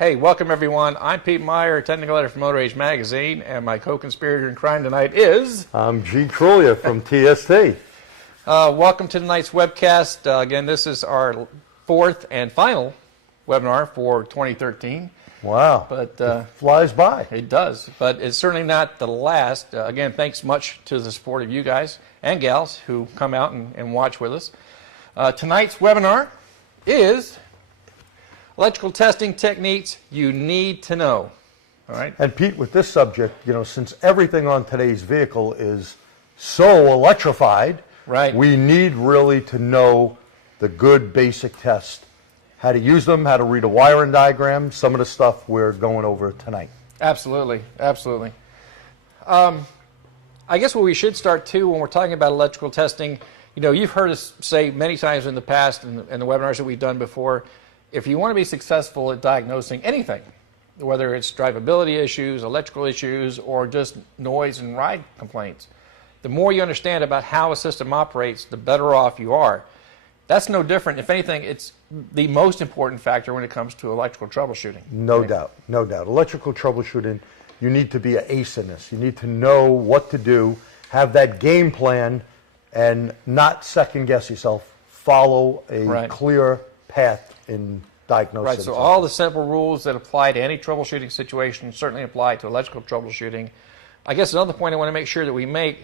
Hey, welcome everyone. I'm Pete Meyer, technical editor from Motor Age magazine, and my co-conspirator in crime tonight is... I'm G. Trulia from TST. Welcome to tonight's webcast. Again, this is our fourth and final webinar for 2013. Wow, but it flies by. It does, but it's certainly not the last. Again, thanks much to the support of you guys and gals who come out and watch with us. Tonight's webinar is electrical testing techniques you need to know. All right. And Pete, with this subject, you know, since everything on today's vehicle is so electrified, right, we need really to know the good basic tests, how to use them, how to read a wiring diagram, some of the stuff we're going over tonight. Absolutely, absolutely. I guess what we should start too when we're talking about electrical testing, you know, you've heard us say many times in the past and the webinars that we've done before, if you want to be successful at diagnosing anything, whether it's drivability issues, electrical issues, or just noise and ride complaints, the more you understand about how a system operates, the better off you are. That's no different. If anything, it's the most important factor when it comes to electrical troubleshooting. No doubt, no doubt. Electrical troubleshooting, you need to be an ace in this. You need to know what to do, have that game plan, and not second guess yourself. Follow a clear path in diagnosis. Right, so all the simple rules that apply to any troubleshooting situation certainly apply to electrical troubleshooting. I guess another point I want to make sure that we may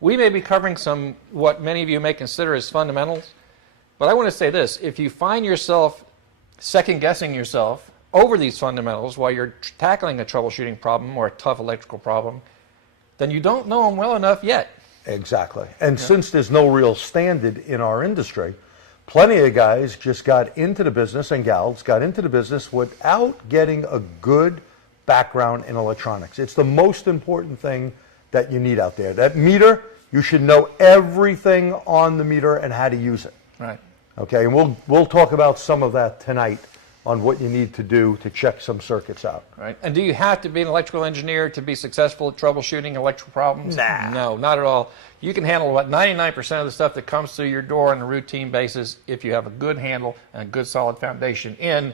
be covering some what many of you may consider as fundamentals, but I want to say this: if you find yourself second guessing yourself over these fundamentals while you're tackling a troubleshooting problem or a tough electrical problem, then you don't know them well enough yet. Exactly. And since there's no real standard in our industry, plenty of guys just got into the business, and gals got into the business without getting a good background in electronics. It's the most important thing that you need out there. That meter, you should know everything on the meter and how to use it. Right. Okay, and we'll talk about some of that tonight on what you need to do to check some circuits out. Right. And do you have to be an electrical engineer to be successful at troubleshooting electrical problems? Nah. No, not at all. You can handle about 99% of the stuff that comes through your door on a routine basis if you have a good handle and a good solid foundation in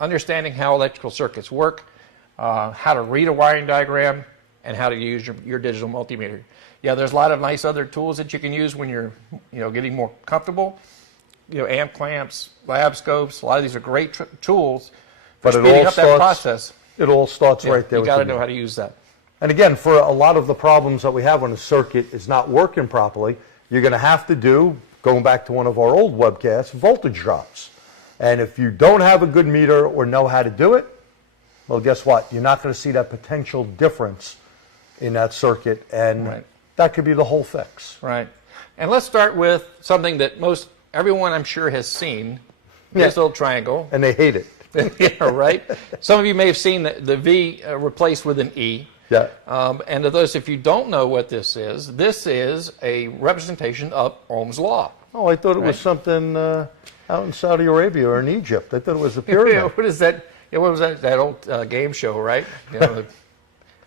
understanding how electrical circuits work, how to read a wiring diagram, and how to use your digital multimeter. Yeah, there's a lot of nice other tools that you can use when you're getting more comfortable. You know, amp clamps, lab scopes, a lot of these are great tools for speeding up that process. It all starts right there. You got to know how to use that. And again, for a lot of the problems that we have when a circuit is not working properly, you're going to have to do, going back to one of our old webcasts, voltage drops. And if you don't have a good meter or know how to do it, well, guess what? You're not going to see that potential difference in that circuit, and that could be the whole fix. Right. And let's start with something that everyone I'm sure has seen, this little triangle. And they hate it. Yeah, right. Some of you may have seen the V replaced with an E. Yeah. And to those, if you don't know what this is a representation of Ohm's law. Oh, I thought it was something out in Saudi Arabia or in Egypt. I thought it was a pyramid. What is that? Yeah, what was that old game show, right? You know, the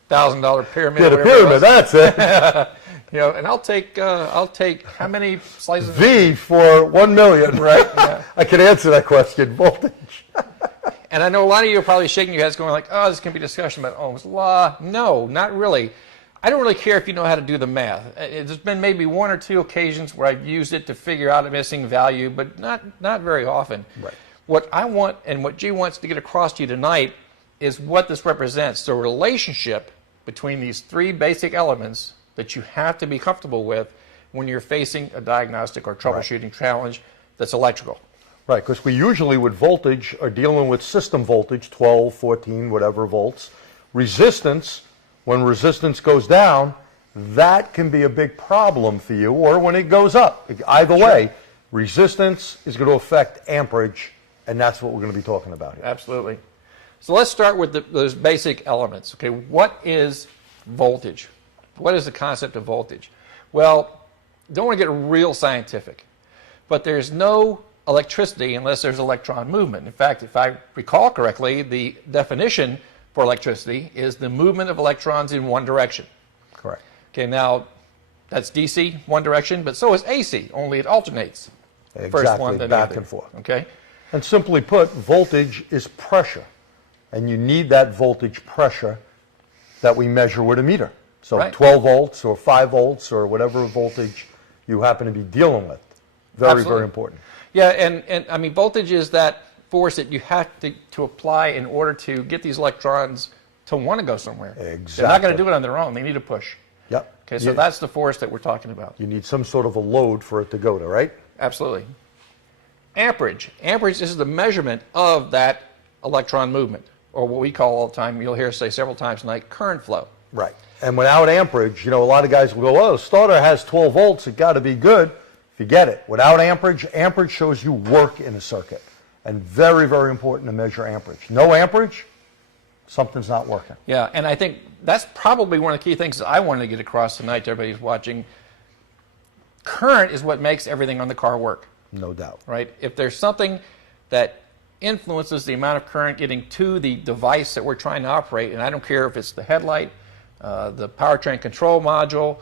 $1,000 pyramid. Yeah, the pyramid. That's it. You know, and I'll take how many slices? V for 1 million, right? Yeah. I can answer that question. Voltage. And I know a lot of you are probably shaking your heads, going like, "Oh, this can be a discussion about Ohm's law." No, not really. I don't really care if you know how to do the math. There's been maybe one or two occasions where I've used it to figure out a missing value, but not very often. Right. What I want and what G wants to get across to you tonight is what this represents: the relationship between these three basic elements that you have to be comfortable with when you're facing a diagnostic or troubleshooting challenge that's electrical. Right, because we usually with voltage are dealing with system voltage, 12, 14, whatever volts. Resistance, when resistance goes down, that can be a big problem for you, or when it goes up. Either way, resistance is going to affect amperage, and that's what we're going to be talking about here. Absolutely. So let's start with those basic elements. Okay, what is voltage? What is the concept of voltage? Well, don't want to get real scientific, but there's no electricity unless there's electron movement. In fact, if I recall correctly, the definition for electricity is the movement of electrons in one direction. Correct. Okay, now that's DC, one direction, but so is AC, only it alternates. Exactly, First one, then back the other. and forth. Okay? And simply put, voltage is pressure. and you need that voltage pressure that we measure with a meter. So Right. 12 volts or 5 volts or whatever voltage you happen to be dealing with. Very, Absolutely. very important. Yeah, and I mean, voltage is that force that you have to apply in order to get these electrons to want to go somewhere. Exactly. They're not going to do it on their own. They need a push. Yep. Okay, so that's the force that we're talking about. You need some sort of a load for it to go to, right? Absolutely. Amperage. Amperage is the measurement of that electron movement, or what we call all the time, you'll hear us say several times tonight, current flow. Right. And without amperage, a lot of guys will go, oh, the starter has 12 volts, it got to be good. Forget it. Without amperage, amperage shows you work in a circuit. And very, very important to measure amperage. No amperage, something's not working. Yeah, and I think that's probably one of the key things that I wanted to get across tonight to everybody who's watching. Current is what makes everything on the car work. No doubt. Right? If there's something that influences the amount of current getting to the device that we're trying to operate, and I don't care if it's the headlight, the powertrain control module,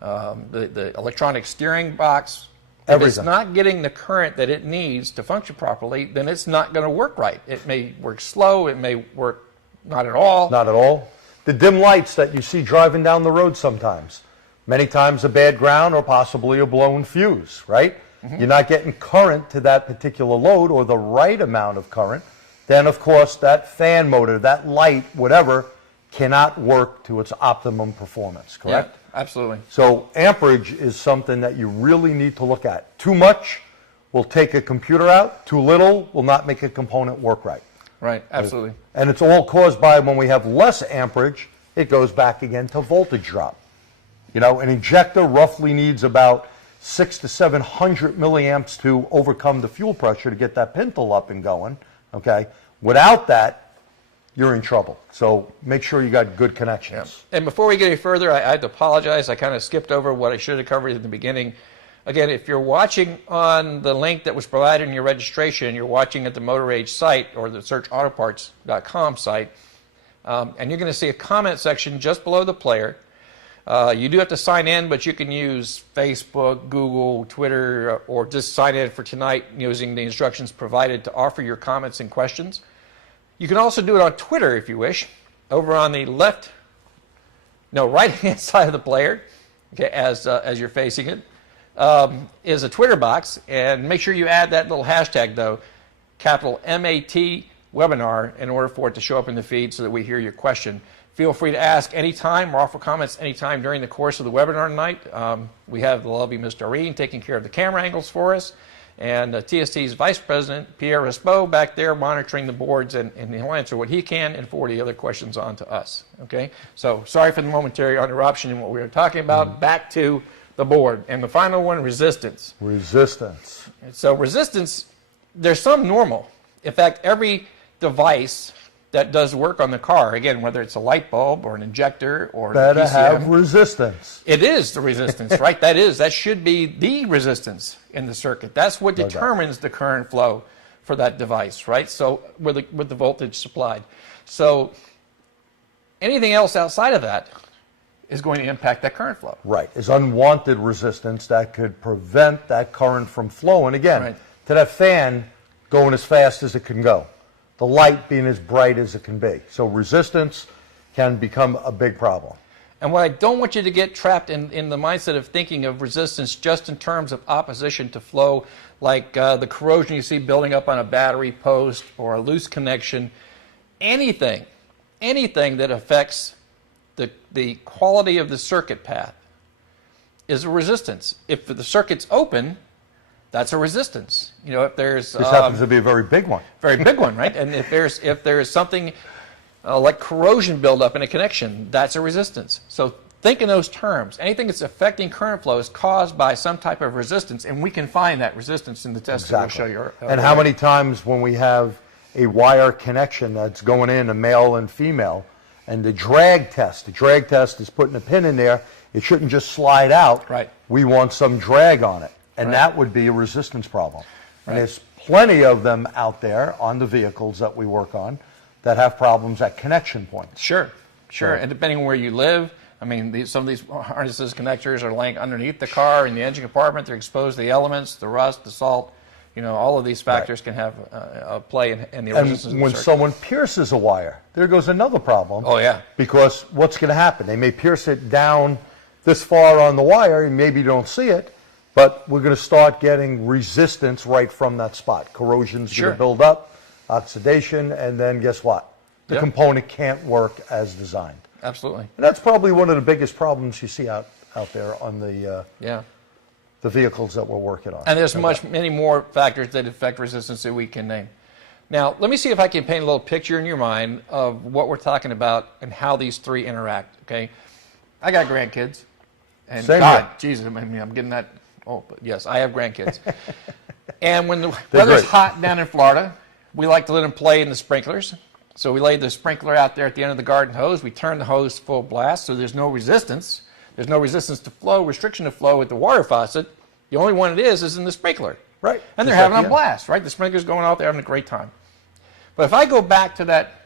the electronic steering box, if it's not getting the current that it needs to function properly, then it's not going to work right. It may work slow, it may work not at all. Not at all. The dim lights that you see driving down the road sometimes, many times a bad ground or possibly a blown fuse, right? Mm-hmm. You're not getting current to that particular load or the right amount of current. Then, of course, that fan motor, that light, whatever, cannot work to its optimum performance, correct? Yeah, absolutely. So amperage is something that you really need to look at. Too much will take a computer out. Too little will not make a component work right. Right, absolutely. And it's all caused by when we have less amperage, it goes back again to voltage drop. An injector roughly needs about 600 to 700 milliamps to overcome the fuel pressure to get that pintle up and going, okay? Without that, you're in trouble. So make sure you got good connections. Yeah. And before we get any further, I have to apologize. I kind of skipped over what I should have covered in the beginning. Again, if you're watching on the link that was provided in your registration, you're watching at the Motor Age site or the searchautoparts.com site, and you're going to see a comment section just below the player. You do have to sign in, but you can use Facebook, Google, Twitter, or just sign in for tonight using the instructions provided to offer your comments and questions. You can also do it on Twitter if you wish. Over on the right-hand side of the player, okay, as you're facing it, is a Twitter box, and make sure you add that little hashtag, though, capital MAT webinar, in order for it to show up in the feed so that we hear your question. Feel free to ask anytime or offer comments anytime during the course of the webinar tonight. We have the lovely Ms. Doreen taking care of the camera angles for us, and TST's Vice President, Pierre Respeau, back there monitoring the boards, and he'll answer what he can and forward the other questions on to us. Okay? So sorry for the momentary interruption in what we were talking about. Back to the board. And the final one, resistance. Resistance. So resistance, there's some normal. In fact, every device that does work on the car, again, whether it's a light bulb or an injector or better PCM, have resistance. It is the resistance, right? That should be the resistance in the circuit. That's what determines the current flow for that device, right? So with the voltage supplied. So anything else outside of that is going to impact that current flow. Right. Is unwanted resistance that could prevent that current from flowing, again, to that fan going as fast as it can go. The light being as bright as it can be. So resistance can become a big problem. And what I don't want you to get trapped in the mindset of thinking of resistance just in terms of opposition to flow, like the corrosion you see building up on a battery post or a loose connection. Anything that affects the quality of the circuit path is a resistance. If the circuit's open, that's a resistance. If there's this happens to be a very big one. Very big one, right? And if there's something like corrosion buildup in a connection, that's a resistance. So think in those terms. Anything that's affecting current flow is caused by some type of resistance, and we can find that resistance in the test that we'll show you. And how many times when we have a wire connection that's going in, a male and female, and the drag test is putting a pin in there, it shouldn't just slide out. Right. We want some drag on it. And that would be a resistance problem. And there's plenty of them out there on the vehicles that we work on that have problems at connection points. Sure. And depending on where you live, I mean, some of these harnesses, connectors are laying underneath the car in the engine compartment. They're exposed to the elements, the rust, the salt. all of these factors can have a play in the resistance of And the when circuit. someone pierces a wire, there goes another problem. Oh, yeah. Because what's going to happen? They may pierce it down this far on the wire, and maybe you don't see it, but we're going to start getting resistance right from that spot. Corrosion's Sure. going to build up, oxidation, and then guess what? The Yep. component can't work as designed. Absolutely. And that's probably one of the biggest problems you see out there on Yeah. the vehicles that we're working on. And there's many more factors that affect resistance that we can name. Now, let me see if I can paint a little picture in your mind of what we're talking about and how these three interact, okay? I got grandkids. And Same God, here. Jesus, I'm getting that old, but yes, I have grandkids. And when the They're weather's great. hot down in Florida, we like to let them play in the sprinklers. So we lay the sprinkler out there at the end of the garden hose. We turn the hose full blast so there's no resistance. There's no resistance to flow, restriction to flow with the water faucet. The only one it is in the sprinkler. Right. And they're Just having like a the blast, right? The sprinkler's going out there having a great time. But if I go back to that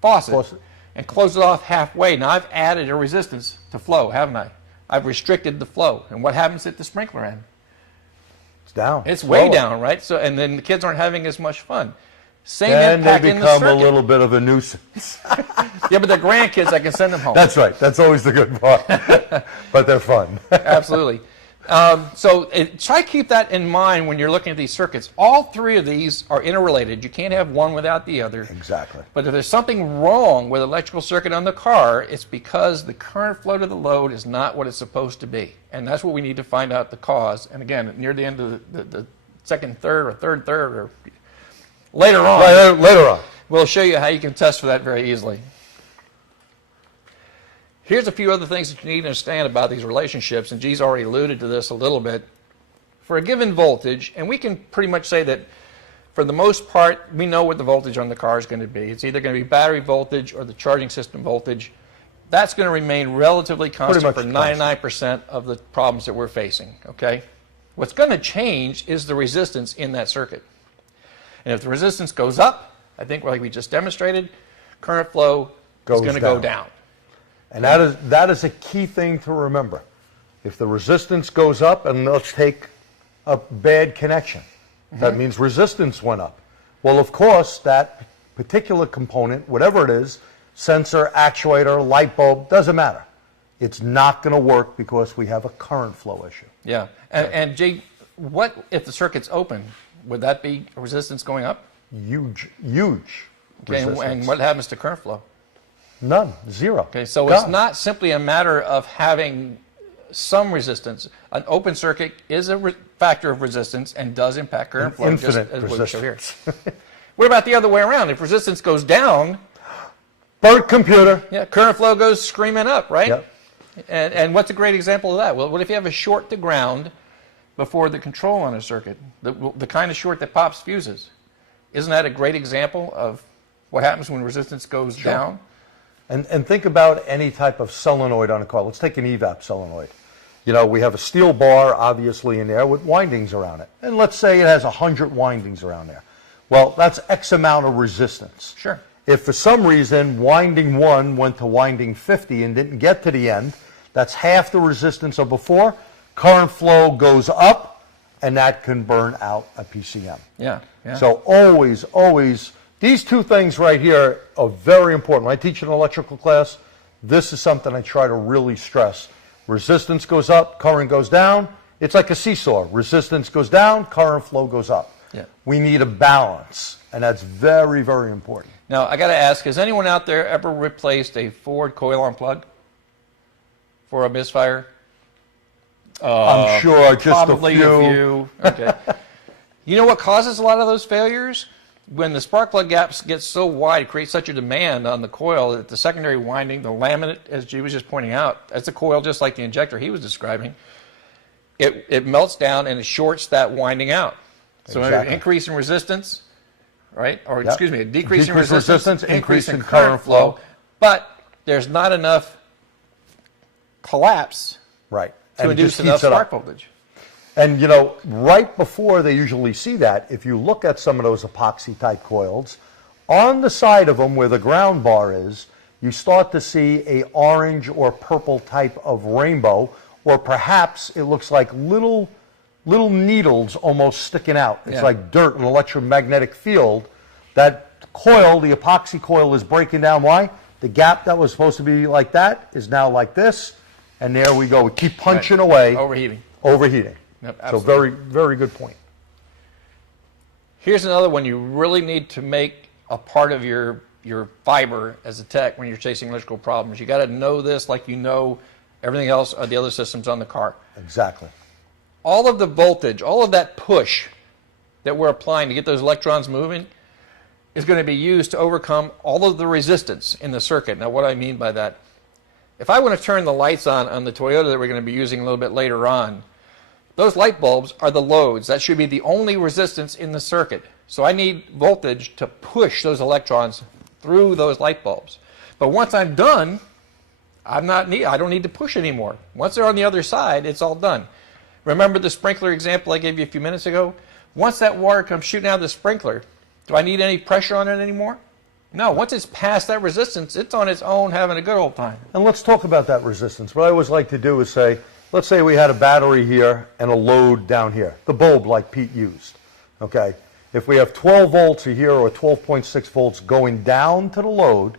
faucet and close it off halfway, now I've added a resistance to flow, haven't I? I've restricted the flow. And what happens at the sprinkler end? It's down. It's way lower. down, right? So, and then the kids aren't having as much fun. Same And impact they in the become a circuit. little bit of a nuisance. Yeah, but they're grandkids. I can send them home. That's right. That's always the good part. But they're fun. Absolutely. Try to keep that in mind when you're looking at these circuits. All three of these are interrelated. You can't have one without the other. Exactly. But if there's something wrong with the electrical circuit on the car, it's because the current flow to the load is not what it's supposed to be. And that's what we need to find out the cause. And again, near the end of the second third or third or later on, Later on. we'll show you how you can test for that very easily. Here's a few other things that you need to understand about these relationships, and G's already alluded to this a little bit. For a given voltage, and we can pretty much say that for the most part, we know what the voltage on the car is going to be. It's either going to be battery voltage or the charging system voltage. That's going to remain relatively constant for 99% of the problems that we're facing, okay? What's going to change is the resistance in that circuit. And if the resistance goes up, I think like we just demonstrated, current flow is going to go down. And that is a key thing to remember. If the resistance goes up, and let's take a bad connection, that means resistance went up. Well, of course, that particular component, whatever it is, sensor, actuator, light bulb, doesn't matter. It's not going to work because we have a current flow issue. Yeah. And Jay, what if the circuit's open? Would that be resistance going up? Huge Okay, resistance. and what happens to current flow? None. Zero. Okay, so Gone. it's not simply a matter of having some resistance. An open circuit is a factor of resistance and does impact current flow, just Infinite as we show here. resistance. What about the other way around? If resistance goes down, Burnt computer. yeah, current flow goes screaming up, right? Yep. And what's a great example of that? Well, what if you have a short to ground before the control on a circuit, the kind of short that pops fuses? Isn't that a great example of what happens when resistance goes down? And think about any type of solenoid on a car. Let's take an evap solenoid. You know, we have a steel bar, obviously, in there with windings around it. And let's say it has 100 windings around there. Well, that's X amount of resistance. Sure. If for some reason winding 1 went to winding 50 and didn't get to the end, that's half the resistance of before. Current flow goes up, and that can burn out a PCM. Yeah. So always, these two things right here are very important. When I teach an electrical class, this is something I try to really stress. Resistance goes up, current goes down. It's like a seesaw. Resistance goes down, current flow goes up. Yeah. We need a balance, and that's very, very important. Now, I got to ask, has anyone out there ever replaced a Ford coil-on plug for a misfire? I'm sure just Probably a few. Okay. You know what causes a lot of those failures? When the spark plug gaps get so wide, it creates such a demand on the coil that the secondary winding, the laminate, as G was just pointing out, that's a coil just like the injector he was describing. It melts down and it shorts that winding out. So an increase in resistance, right? Or excuse me, a decrease in resistance, increase in current flow. But there's not enough collapse Right. to And it induce just enough keeps it up. spark voltage. And, you know, right before they usually see that, if you look at some of those epoxy-type coils, on the side of them where the ground bar is, you start to see a orange or purple type of rainbow, or perhaps it looks like little little needles almost sticking out. It's Yeah. like dirt, an electromagnetic field. That coil, the epoxy coil, is breaking down. Why? The gap that was supposed to be like that is now like this, and there we go. We keep punching away. Overheating. Overheating. Yep, So absolutely. very good point. Here's another one you really need to make a part of your fiber as a tech when you're chasing electrical problems. You got to know this like you know everything else, the other systems on the car. Exactly. All of the voltage, all of that push that we're applying to get those electrons moving is going to be used to overcome all of the resistance in the circuit. Now, what I mean by that, if I want to turn the lights on the Toyota that we're going to be using a little bit later on, those light bulbs are the loads. That should be the only resistance in the circuit. So I need voltage to push those electrons through those light bulbs. But once I'm done, I don't need to push anymore. Once they're on the other side, it's all done. Remember the sprinkler example I gave you a few minutes ago? Once that water comes shooting out of the sprinkler, do I need any pressure on it anymore? No, once it's past that resistance, it's on its own having a good old time. And let's talk about that resistance. What I always like to do is say, let's say we had a battery here and a load down here, the bulb like Pete used, okay? If we have 12 volts here or 12.6 volts going down to the load,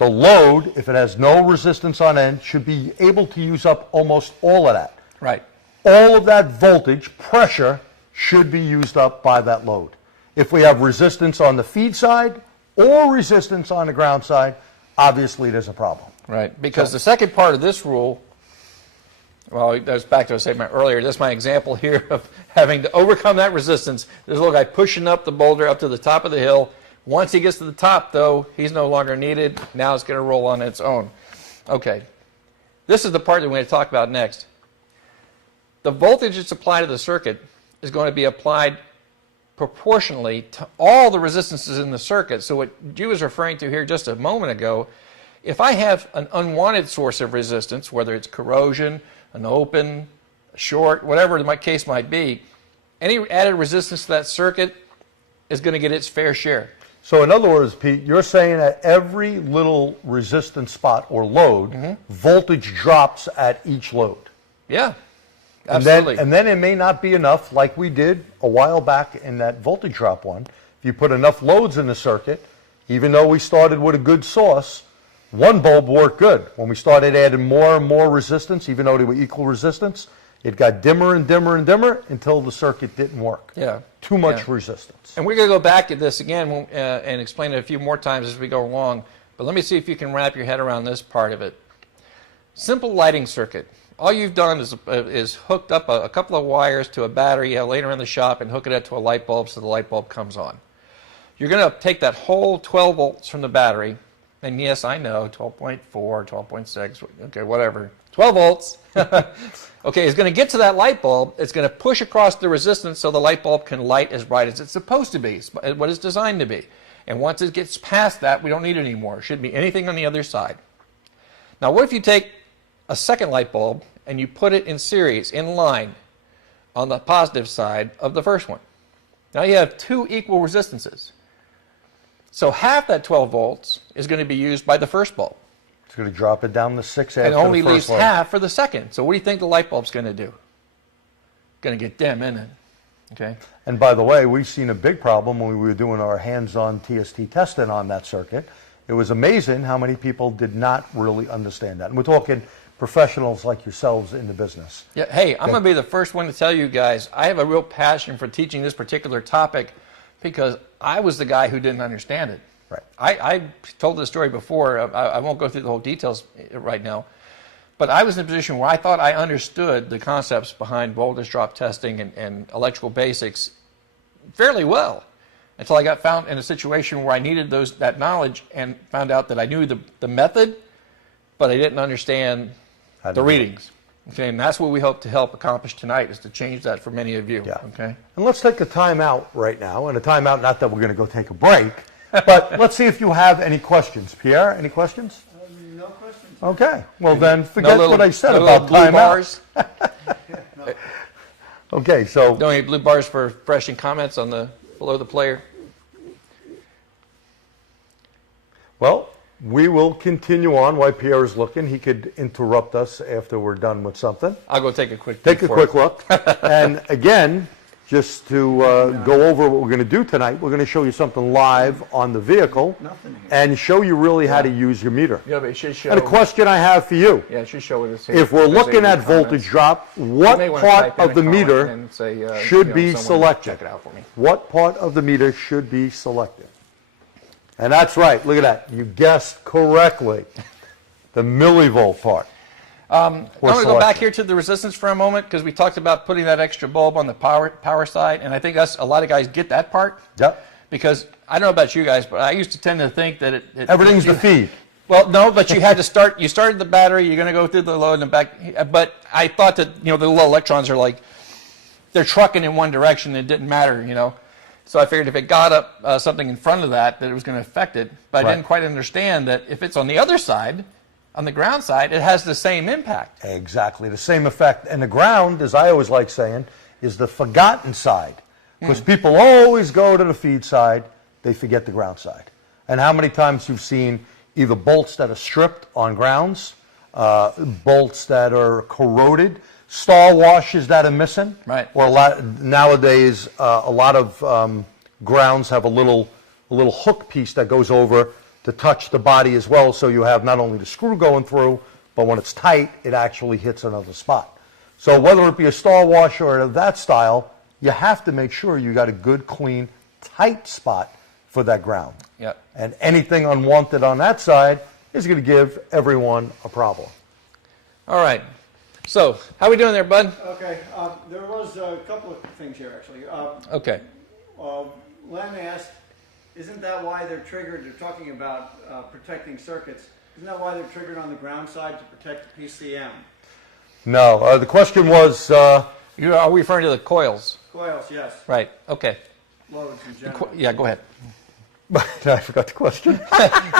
if it has no resistance on end, should be able to use up almost all of that. Right. All of that voltage, pressure, should be used up by that load. If we have resistance on the feed side or resistance on the ground side, obviously there's a problem. Right, because the second part of this rule, well, it goes back to what I was saying earlier. This is my example here of having to overcome that resistance. There's a little guy pushing up the boulder up to the top of the hill. Once he gets to the top, though, he's no longer needed. Now it's going to roll on its own. Okay, this is the part that we're going to talk about next. The voltage that's applied to the circuit is going to be applied proportionally to all the resistances in the circuit. So what you was referring to here just a moment ago, if I have an unwanted source of resistance, whether it's corrosion, an open, a short, whatever the case might be, any added resistance to that circuit is going to get its fair share. So in other words, Pete, you're saying at every little resistance spot or load, voltage drops at each load. Yeah, absolutely. And then it may not be enough, like we did a while back in that voltage drop one. If you put enough loads in the circuit, even though we started with a good source, one bulb worked good. When we started adding more and more resistance, even though they were equal resistance, it got dimmer and dimmer and dimmer until the circuit didn't work. Yeah. Too much resistance. And we're going to go back at this again and explain it a few more times as we go along. But let me see if you can wrap your head around this part of it. Simple lighting circuit. All you've done is hooked up a couple of wires to a battery later in the shop and hook it up to a light bulb so the light bulb comes on. You're going to take that whole 12 volts from the battery, and yes, I know, 12.4, 12.6, okay, whatever, 12 volts. Okay, it's going to get to that light bulb. It's going to push across the resistance so the light bulb can light as bright as it's supposed to be, what it's designed to be. And once it gets past that, we don't need it anymore. It shouldn't be anything on the other side. Now, what if you take a second light bulb and you put it in series, in line, on the positive side of the first one? Now you have two equal resistances. So half that 12 volts is going to be used by the first bulb. It's going to drop it down to 6 after And only the first leaves load. half for the second. So what do you think the light bulb's going to do? Going to get dim, isn't it? Okay. And by the way, we've seen a big problem when we were doing our hands-on TST testing on that circuit. It was amazing how many people did not really understand that. And we're talking professionals like yourselves in the business. Yeah. Hey, I'm going to be the first one to tell you guys, I have a real passion for teaching this particular topic because I was the guy who didn't understand it. Right. I told this story before. I won't go through the whole details right now. But I was in a position where I thought I understood the concepts behind voltage drop testing and electrical basics fairly well until I got found in a situation where I needed that knowledge and found out that I knew the method, but I didn't understand the readings. Okay, and that's what we hope to help accomplish tonight, is to change that for many of you. Yeah. Okay. And let's take a time out right now. And a time out, not that we're going to go take a break, but let's see if you have any questions. Pierre, any questions? No questions. Okay. Well, then forget what I said no about blue time out. bars. Okay, so No any blue bars for flashing comments on below the player. well, we will continue on while Pierre is looking. He could interrupt us after we're done with something. I'll go take a quick Take a quick look. And again, just to go over what we're going to do tonight, we're going to show you something live on the vehicle and show you really how to use your meter. Yeah, but it should show. And a question I have for you. Yeah, it should show what it's If we're looking at voltage drop, what part of the meter should be selected? Check it out for me. What part of the meter should be selected? And that's right. Look at that. You guessed correctly. The millivolt part. I want to go back here to the resistance for a moment because we talked about putting that extra bulb on the power side, and I think a lot of guys get that part. Yep. Because I don't know about you guys, but I used to tend to think that everything's the feed. Well, no, but you had to start. You started the battery. You're going to go through the load and back. But I thought that the little electrons are like they're trucking in one direction. It didn't matter, So I figured if it got up something in front of that it was going to affect it. But I didn't quite understand that if it's on the other side, on the ground side, it has the same impact. Exactly, the same effect. And the ground, as I always like saying, is the forgotten side. Because people always go to the feed side, they forget the ground side. And how many times you've seen either bolts that are stripped on grounds, bolts that are corroded, star washers that are missing. Right. Or nowadays, a lot of grounds have a little hook piece that goes over to touch the body as well, so you have not only the screw going through, but when it's tight, it actually hits another spot. So whether it be a star washer or that style, you have to make sure you got a good, clean, tight spot for that ground. Yep. And anything unwanted on that side is going to give everyone a problem. All right. So, how we doing there, bud? Okay. There was a couple of things here, actually. Okay. Len asked, isn't that why they're triggered? They're talking about protecting circuits. Isn't that why they're triggered on the ground side to protect the PCM? No. The question was... Are we referring to the coils? Coils, yes. Right. Okay. Loads in general. Yeah, go ahead. I forgot the question.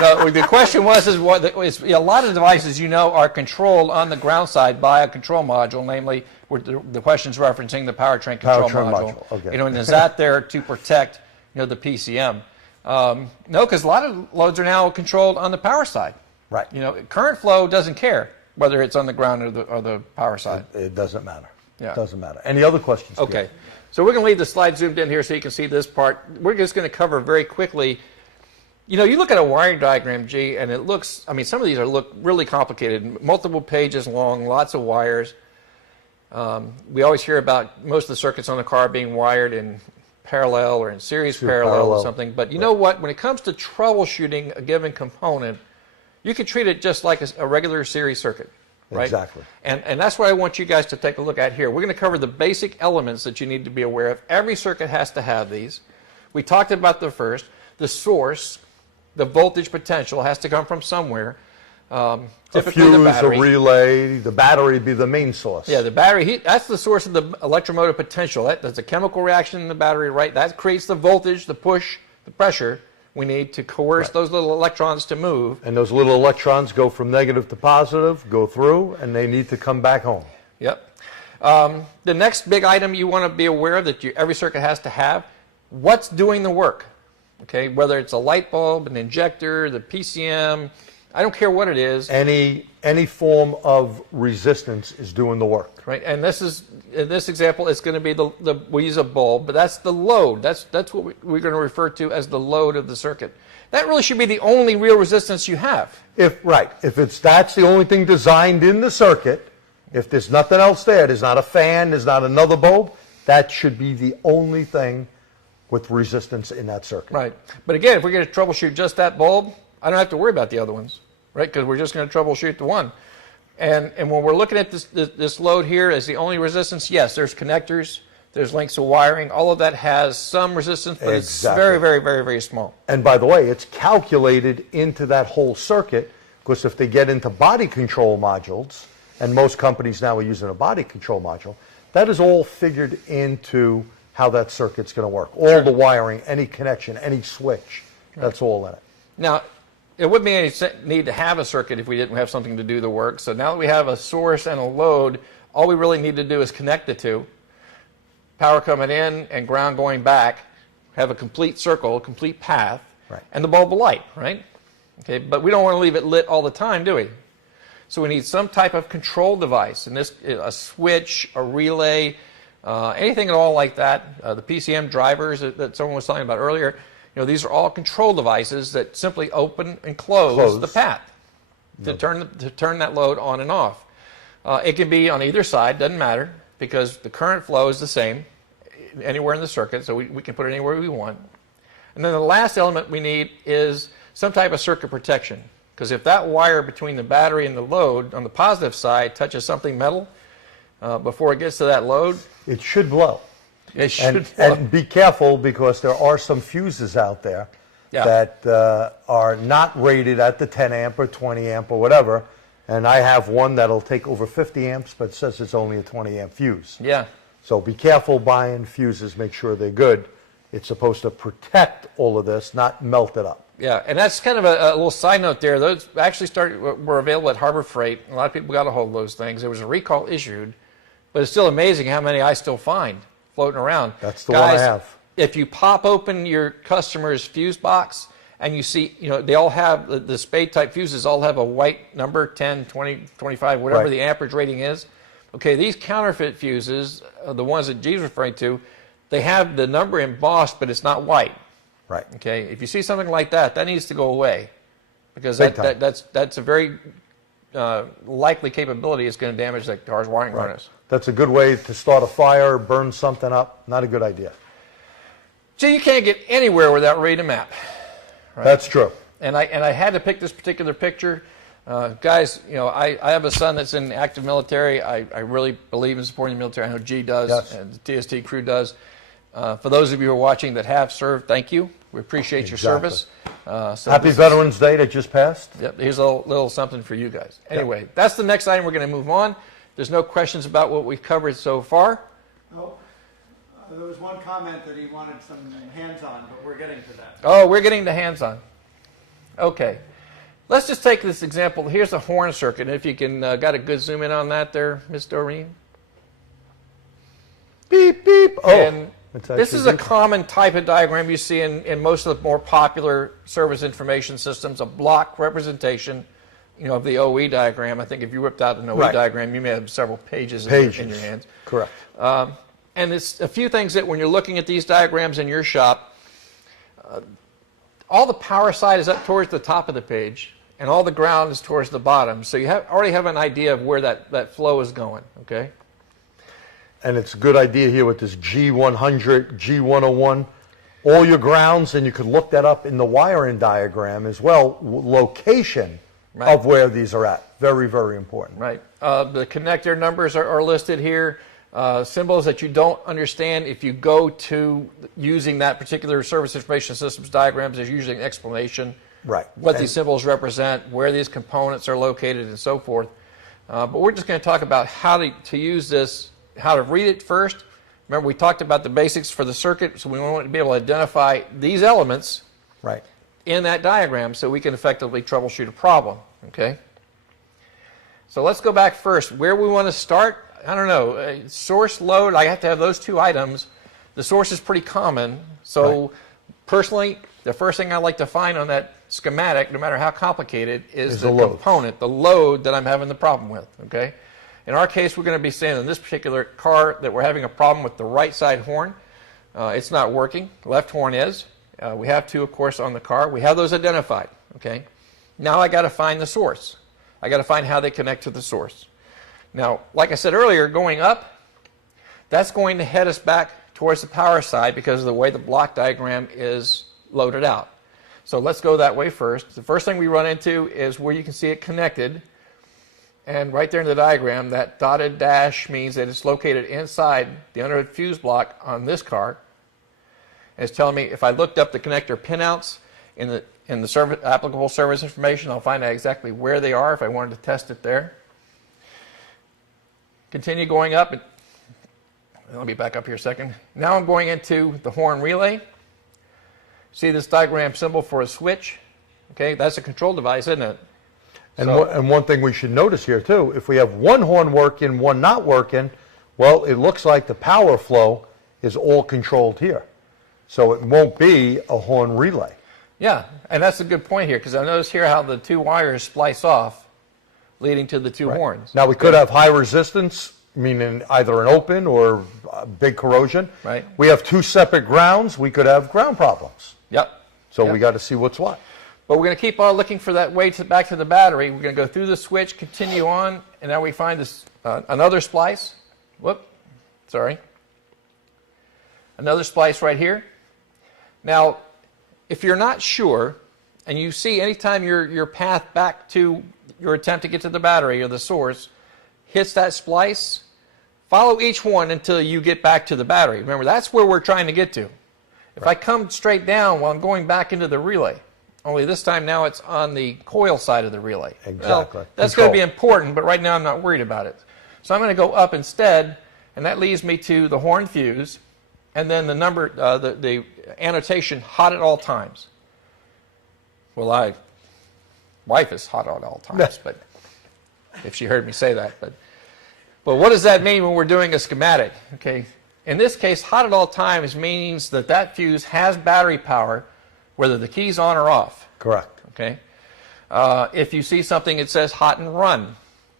No, the question was, a lot of devices, are controlled on the ground side by a control module, namely, the question's referencing the powertrain control module. Okay. And is that there to protect, the PCM? No, because a lot of loads are now controlled on the power side. Right. Current flow doesn't care whether it's on the ground or the power side. It doesn't matter. Yeah. It doesn't matter. Any other questions? Okay. Pierre? So we're going to leave the slide zoomed in here so you can see this part. We're just going to cover very quickly. You look at a wiring diagram, G, and it looks, some of these look really complicated, multiple pages long, lots of wires. We always hear about most of the circuits on the car being wired in parallel or in series parallel or something. But you know what? When it comes to troubleshooting a given component, you can treat it just like a regular series circuit. Right? Exactly. And that's what I want you guys to take a look at here. We're going to cover the basic elements that you need to be aware of. Every circuit has to have these. We talked about the first. The source, the voltage potential, has to come from somewhere. A Typically fuse, the battery. a relay, the battery would be the main source. Yeah, the battery, that's the source of the electromotive potential. That's a chemical reaction in the battery, right? That creates the voltage, the push, the pressure we need to coerce those little electrons to move. And those little electrons go from negative to positive, go through, and they need to come back home. Yep. The next big item you want to be aware of that every circuit has to have, what's doing the work? Okay, whether it's a light bulb, an injector, the PCM, I don't care what it is. Any form of resistance is doing the work. Right, and in this example, it's going to be we use a bulb, but that's the load. That's what we're going to refer to as the load of the circuit. That really should be the only real resistance you have. If that's the only thing designed in the circuit, if there's nothing else there's not a fan, there's not another bulb, that should be the only thing with resistance in that circuit. Right, but again, if we're going to troubleshoot just that bulb, I don't have to worry about the other ones, right? Because we're just going to troubleshoot the one. And when we're looking at this load here as the only resistance, yes, there's connectors, there's links of wiring. All of that has some resistance, but it's very, very, very, very small. And by the way, it's calculated into that whole circuit, because if they get into body control modules, and most companies now are using a body control module, that is all figured into how that circuit's going to work. All the wiring, any connection, any switch, that's all in it. Now, it wouldn't be any need to have a circuit if we didn't have something to do the work. So now that we have a source and a load, all we really need to do is connect the two. Power coming in and ground going back, have a complete circle, a complete path, and the bulb will light, right? Okay, but we don't want to leave it lit all the time, do we? So we need some type of control device, and this a switch, a relay, anything at all like that. The PCM drivers that someone was talking about earlier, these are all control devices that simply open and close the path to turn that load on and off. It can be on either side, doesn't matter, because the current flow is the same anywhere in the circuit, so we can put it anywhere we want. And then the last element we need is some type of circuit protection, because if that wire between the battery and the load on the positive side touches something metal before it gets to that load, it should blow. It should blow. And be careful, because there are some fuses out there that are not rated at the 10 amp or 20 amp or whatever. And I have one that'll take over 50 amps, but says it's only a 20 amp fuse. Yeah. So be careful buying fuses, make sure they're good. It's supposed to protect all of this, not melt it up. Yeah, and that's kind of a little side note there. Those actually were available at Harbor Freight. A lot of people got a hold of those things. There was a recall issued, but it's still amazing how many I still find floating around. That's the one I have. If you pop open your customer's fuse box and you see, they all have, the spade type fuses all have a white number, 10, 20, 25, whatever the amperage rating is. Okay, these counterfeit fuses, the ones that G's referring to, they have the number embossed, but it's not white. Right. Okay, if you see something like that, that needs to go away, because that's a very likely capability. It's going to damage the car's wiring harness. That's a good way to start a fire, burn something up. Not a good idea. So you can't get anywhere without reading a map. Right? That's true. And I had to pick this particular picture. Guys, I have a son that's in active military. I really believe in supporting the military. I know G does, and the TST crew does. For those of you who are watching that have served, thank you. We appreciate your service. So Happy Veterans Day that just passed. Yep, here's a little something for you guys. Anyway, that's the next item. We're going to move on. There's no questions about what we've covered so far. Oh, there was one comment that he wanted some hands-on, but we're getting to that. Oh, we're getting to hands-on. Okay. Let's just take this example. Here's a horn circuit. If you can, got a good zoom in on that there, Ms. Doreen. Beep, beep. Oh. And this is a common type of diagram you see in most of the more popular service information systems, a block representation, of the OE diagram. I think if you whipped out an OE diagram, you may have several pages in your hands. Correct. And it's a few things that when you're looking at these diagrams in your shop, all the power side is up towards the top of the page, and all the ground is towards the bottom. So you already have an idea of where that flow is going, okay? And it's a good idea here with this G100, G101, all your grounds, and you could look that up in the wiring diagram as well, location of where these are at. Very, very important. Right. The connector numbers are listed here. Symbols that you don't understand, if you go to using that particular service information systems diagrams, there's usually an explanation. Right. What these symbols represent, where these components are located, and so forth. But we're just going to talk about how to use this, how to read it first. Remember, we talked about the basics for the circuit, so we want to be able to identify these elements in that diagram so we can effectively troubleshoot a problem, okay? So let's go back first. Where we want to start, I don't know, source, load, I have to have those two items. The source is pretty common, so personally, the first thing I like to find on that schematic, no matter how complicated, is the component, the load that I'm having the problem with, okay? In our case, we're going to be saying in this particular car that we're having a problem with the right side horn. It's not working. Left horn is. We have two, of course, on the car. We have those identified, okay? Now I got to find the source. I got to find how they connect to the source. Now, like I said earlier, going up, that's going to head us back towards the power side because of the way the block diagram is loaded out. So let's go that way first. The first thing we run into is where you can see it connected. And right there in the diagram, that dotted dash means that it's located inside the under fuse block on this car. And it's telling me if I looked up the connector pinouts in the applicable service information, I'll find out exactly where they are if I wanted to test it there. Continue going up. Let me back up here a second. Now I'm going into the horn relay. See this diagram symbol for a switch? Okay, that's a control device, isn't it? And one thing we should notice here too, if we have one horn working, one not working, well, it looks like the power flow is all controlled here. So it won't be a horn relay. Yeah, and that's a good point here, because I notice here how the two wires splice off, leading to the two horns. Now, we could have high resistance, meaning either an open or big corrosion. Right. We have two separate grounds. We could have ground problems. Yep. So Yep. we got to see what's what. But we're going to keep on looking for that way back to the battery. We're going to go through the switch, continue on, and now we find this another splice. Whoop, sorry. Another splice right here. Now, if you're not sure, and you see anytime your path back to your attempt to get to the battery or the source hits that splice, follow each one until you get back to the battery. Remember, that's where we're trying to get to. If I come straight down while I'm going back into the relay, only this time now it's on the coil side of the relay. Exactly. Well, that's going to be important, but right now I'm not worried about it. So I'm going to go up instead, and that leads me to the horn fuse, and then the number, the annotation, hot at all times. Well, wife is hot at all times, but if she heard me say that. But what does that mean when we're doing a schematic? Okay. In this case, hot at all times means that that fuse has battery power, whether the key's on or off. Correct. Okay. If you see something that says hot and run,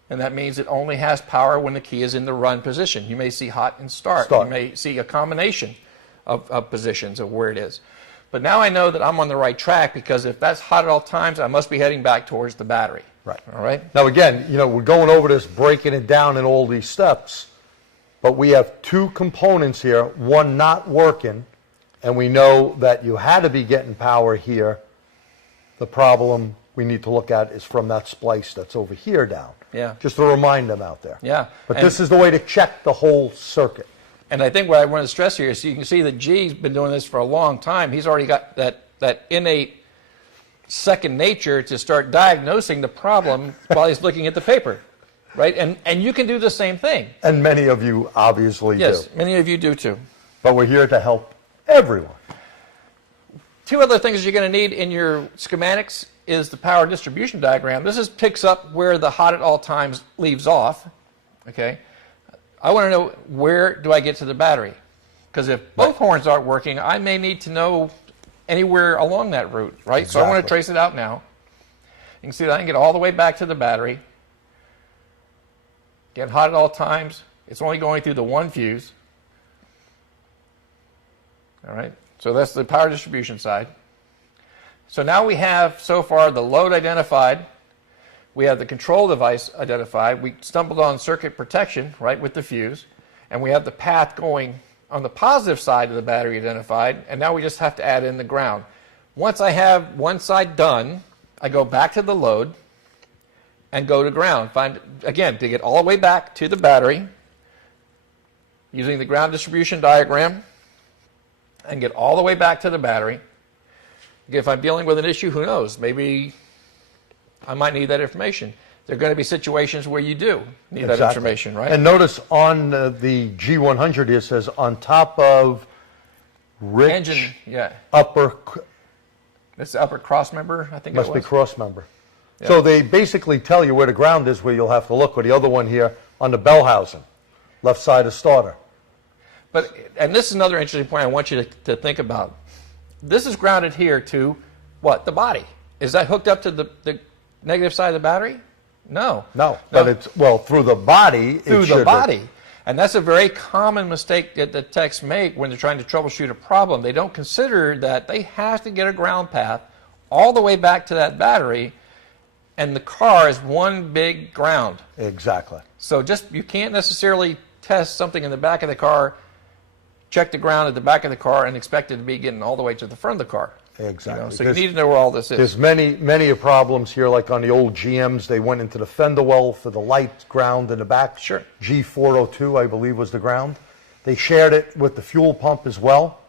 and that means it only has power when the key is in the run position. You may see hot and start. You may see a combination of positions of where it is. But now I know that I'm on the right track, because if that's hot at all times, I must be heading back towards the battery. Right. All right. Now, again, we're going over this, breaking it down in all these steps, but we have two components here, one not working, and we know that you had to be getting power here. The problem we need to look at is from that splice that's over here down. Yeah. Just to remind them out there. Yeah. But this is the way to check the whole circuit. And I think what I want to stress here is you can see that G's been doing this for a long time. He's already got that innate second nature to start diagnosing the problem while he's looking at the paper, right? And you can do the same thing. And many of you obviously do. Yes, many of you do too. But we're here to help everyone. Two other things you're going to need in your schematics is the power distribution diagram. This picks up where the hot at all times leaves off, okay? I want to know, where do I get to the battery? Because if both horns aren't working, I may need to know anywhere along that route, right? Exactly. So I want to trace it out now. You can see that I can get all the way back to the battery. Get hot at all times. It's only going through the one fuse. All right, so that's the power distribution side. So now we have, so far, the load identified. We have the control device identified. We stumbled on circuit protection, right, with the fuse. And we have the path going on the positive side of the battery identified. And now we just have to add in the ground. Once I have one side done, I go back to the load and go to ground. Again, to get all the way back to the battery, using the ground distribution diagram, and get all the way back to the battery. If I'm dealing with an issue, who knows? Maybe I might need that information. There are going to be situations where you do need that information, right? And notice on the G100 here, it says on top of rich engine, yeah. upper, That's the upper cross member, I think it was. must be cross member. Yeah. So they basically tell you where the ground is, where you'll have to look, or the other one here on the bell housing, left side of starter. And this is another interesting point I want you to think about. This is grounded here to what? The body. Is that hooked up to the negative side of the battery? No. No, but it's, well, through the body. Through the body. And that's a very common mistake that the techs make when they're trying to troubleshoot a problem. They don't consider that they have to get a ground path all the way back to that battery, and the car is one big ground. Exactly. So you can't necessarily test something in the back of the car, check the ground at the back of the car, and expect it to be getting all the way to the front of the car. Exactly. So you need to know where all this is. There's many problems here, like on the old GMs, they went into the fender well for the light ground in the back. Sure. G402, I believe, was the ground. They shared it with the fuel pump as well.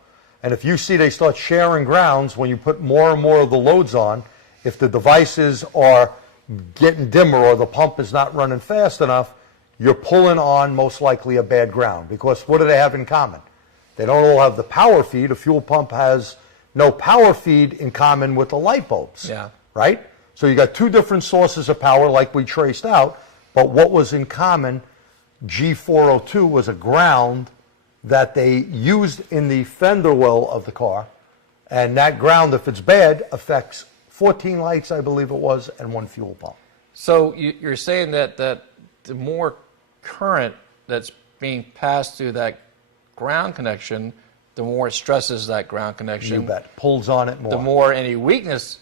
And if you see they start sharing grounds, when you put more and more of the loads on, if the devices are getting dimmer or the pump is not running fast enough, you're pulling on most likely a bad ground. Because what do they have in common? They don't all have the power feed. A fuel pump has no power feed in common with the light bulbs. Yeah. Right? So you got two different sources of power like we traced out, but what was in common, G402 was a ground that they used in the fender well of the car, And that ground, if it's bad, affects 14 lights, I believe it was, and 1 fuel pump. So you're saying that the more current that's being passed through that ground connection, the more it stresses that ground connection. You bet. Pulls on it more. The more any weakness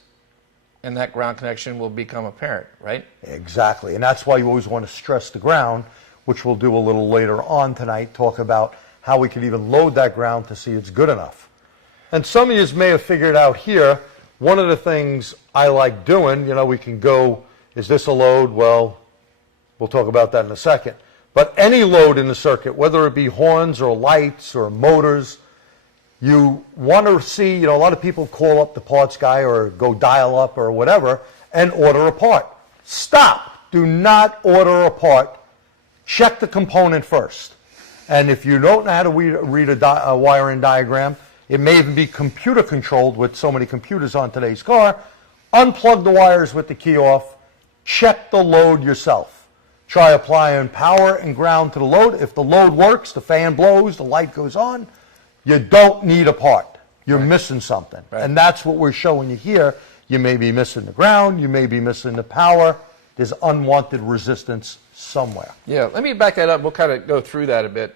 in that ground connection will become apparent, right? Exactly. And that's why you always want to stress the ground, which we'll do a little later on tonight, talk about how we can even load that ground to see it's good enough. And some of you may have figured out here, one of the things I like doing, you know, we can go, is this a load? Well, we'll talk about that in a second. But any load in the circuit, whether it be horns or lights or motors, you want to see, you know, a lot of people call up the parts guy or go dial up or whatever and order a part. Stop. Do not order a part. Check the component first. And if you don't know how to read a wiring diagram, it may even be computer controlled with so many computers on today's car. Unplug the wires with the key off. Check the load yourself. Try applying power and ground to the load. If the load works, the fan blows, the light goes on, you don't need a part. You're missing something. Right. And that's what we're showing you here. You may be missing the ground. You may be missing the power. There's unwanted resistance somewhere. Yeah, let me back that up. We'll kind of go through that a bit.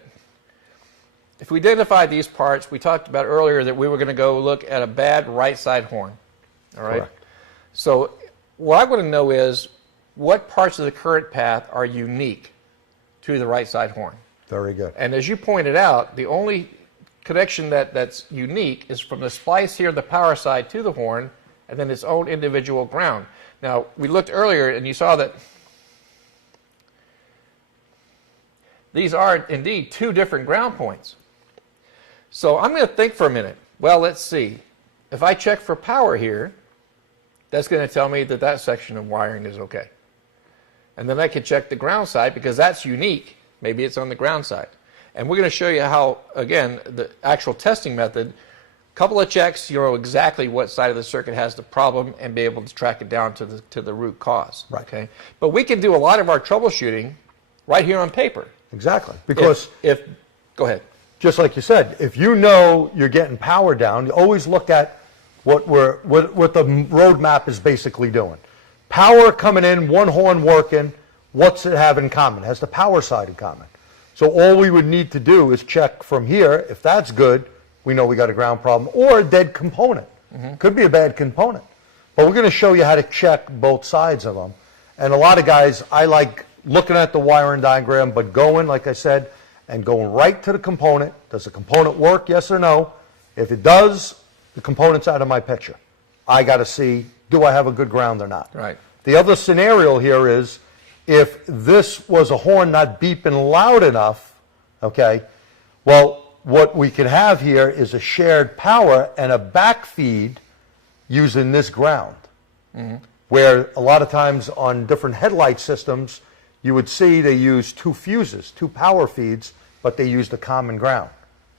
If we identify these parts, we talked about earlier that we were going to go look at a bad right side horn. All right? Correct. So what I want to know is what parts of the current path are unique to the right side horn. Very good. And as you pointed out, the only connection that's unique is from the splice here, the power side, to the horn, and then its own individual ground. Now, we looked earlier and you saw that these are indeed two different ground points. So I'm going to think for a minute. Well, let's see. If I check for power here, that's going to tell me that that section of wiring is okay. And then I can check the ground side because that's unique. Maybe it's on the ground side. And we're going to show you how, again, the actual testing method, a couple of checks, you know exactly what side of the circuit has the problem and be able to track it down to the root cause. Right. Okay? But we can do a lot of our troubleshooting right here on paper. Exactly. Because Go ahead. just like you said, if you know you're getting power down, you always look at what the roadmap is basically doing. Power coming in, one horn working, what's it have in common? It has the power side in common. So all we would need to do is check from here. If that's good, we know we got a ground problem or a dead component. Could be a bad component. But we're going to show you how to check both sides of them. And a lot of guys, I like looking at the wiring diagram, but going, like I said, and going right to the component. Does the component work, yes or no? If it does, the component's out of my picture. I got to see, do I have a good ground or not? Right. The other scenario here is, if this was a horn not beeping loud enough, okay, well, what we can have here is a shared power and a back feed using this ground. Where a lot of times on different headlight systems, you would see they use two fuses, two power feeds, but they use the common ground.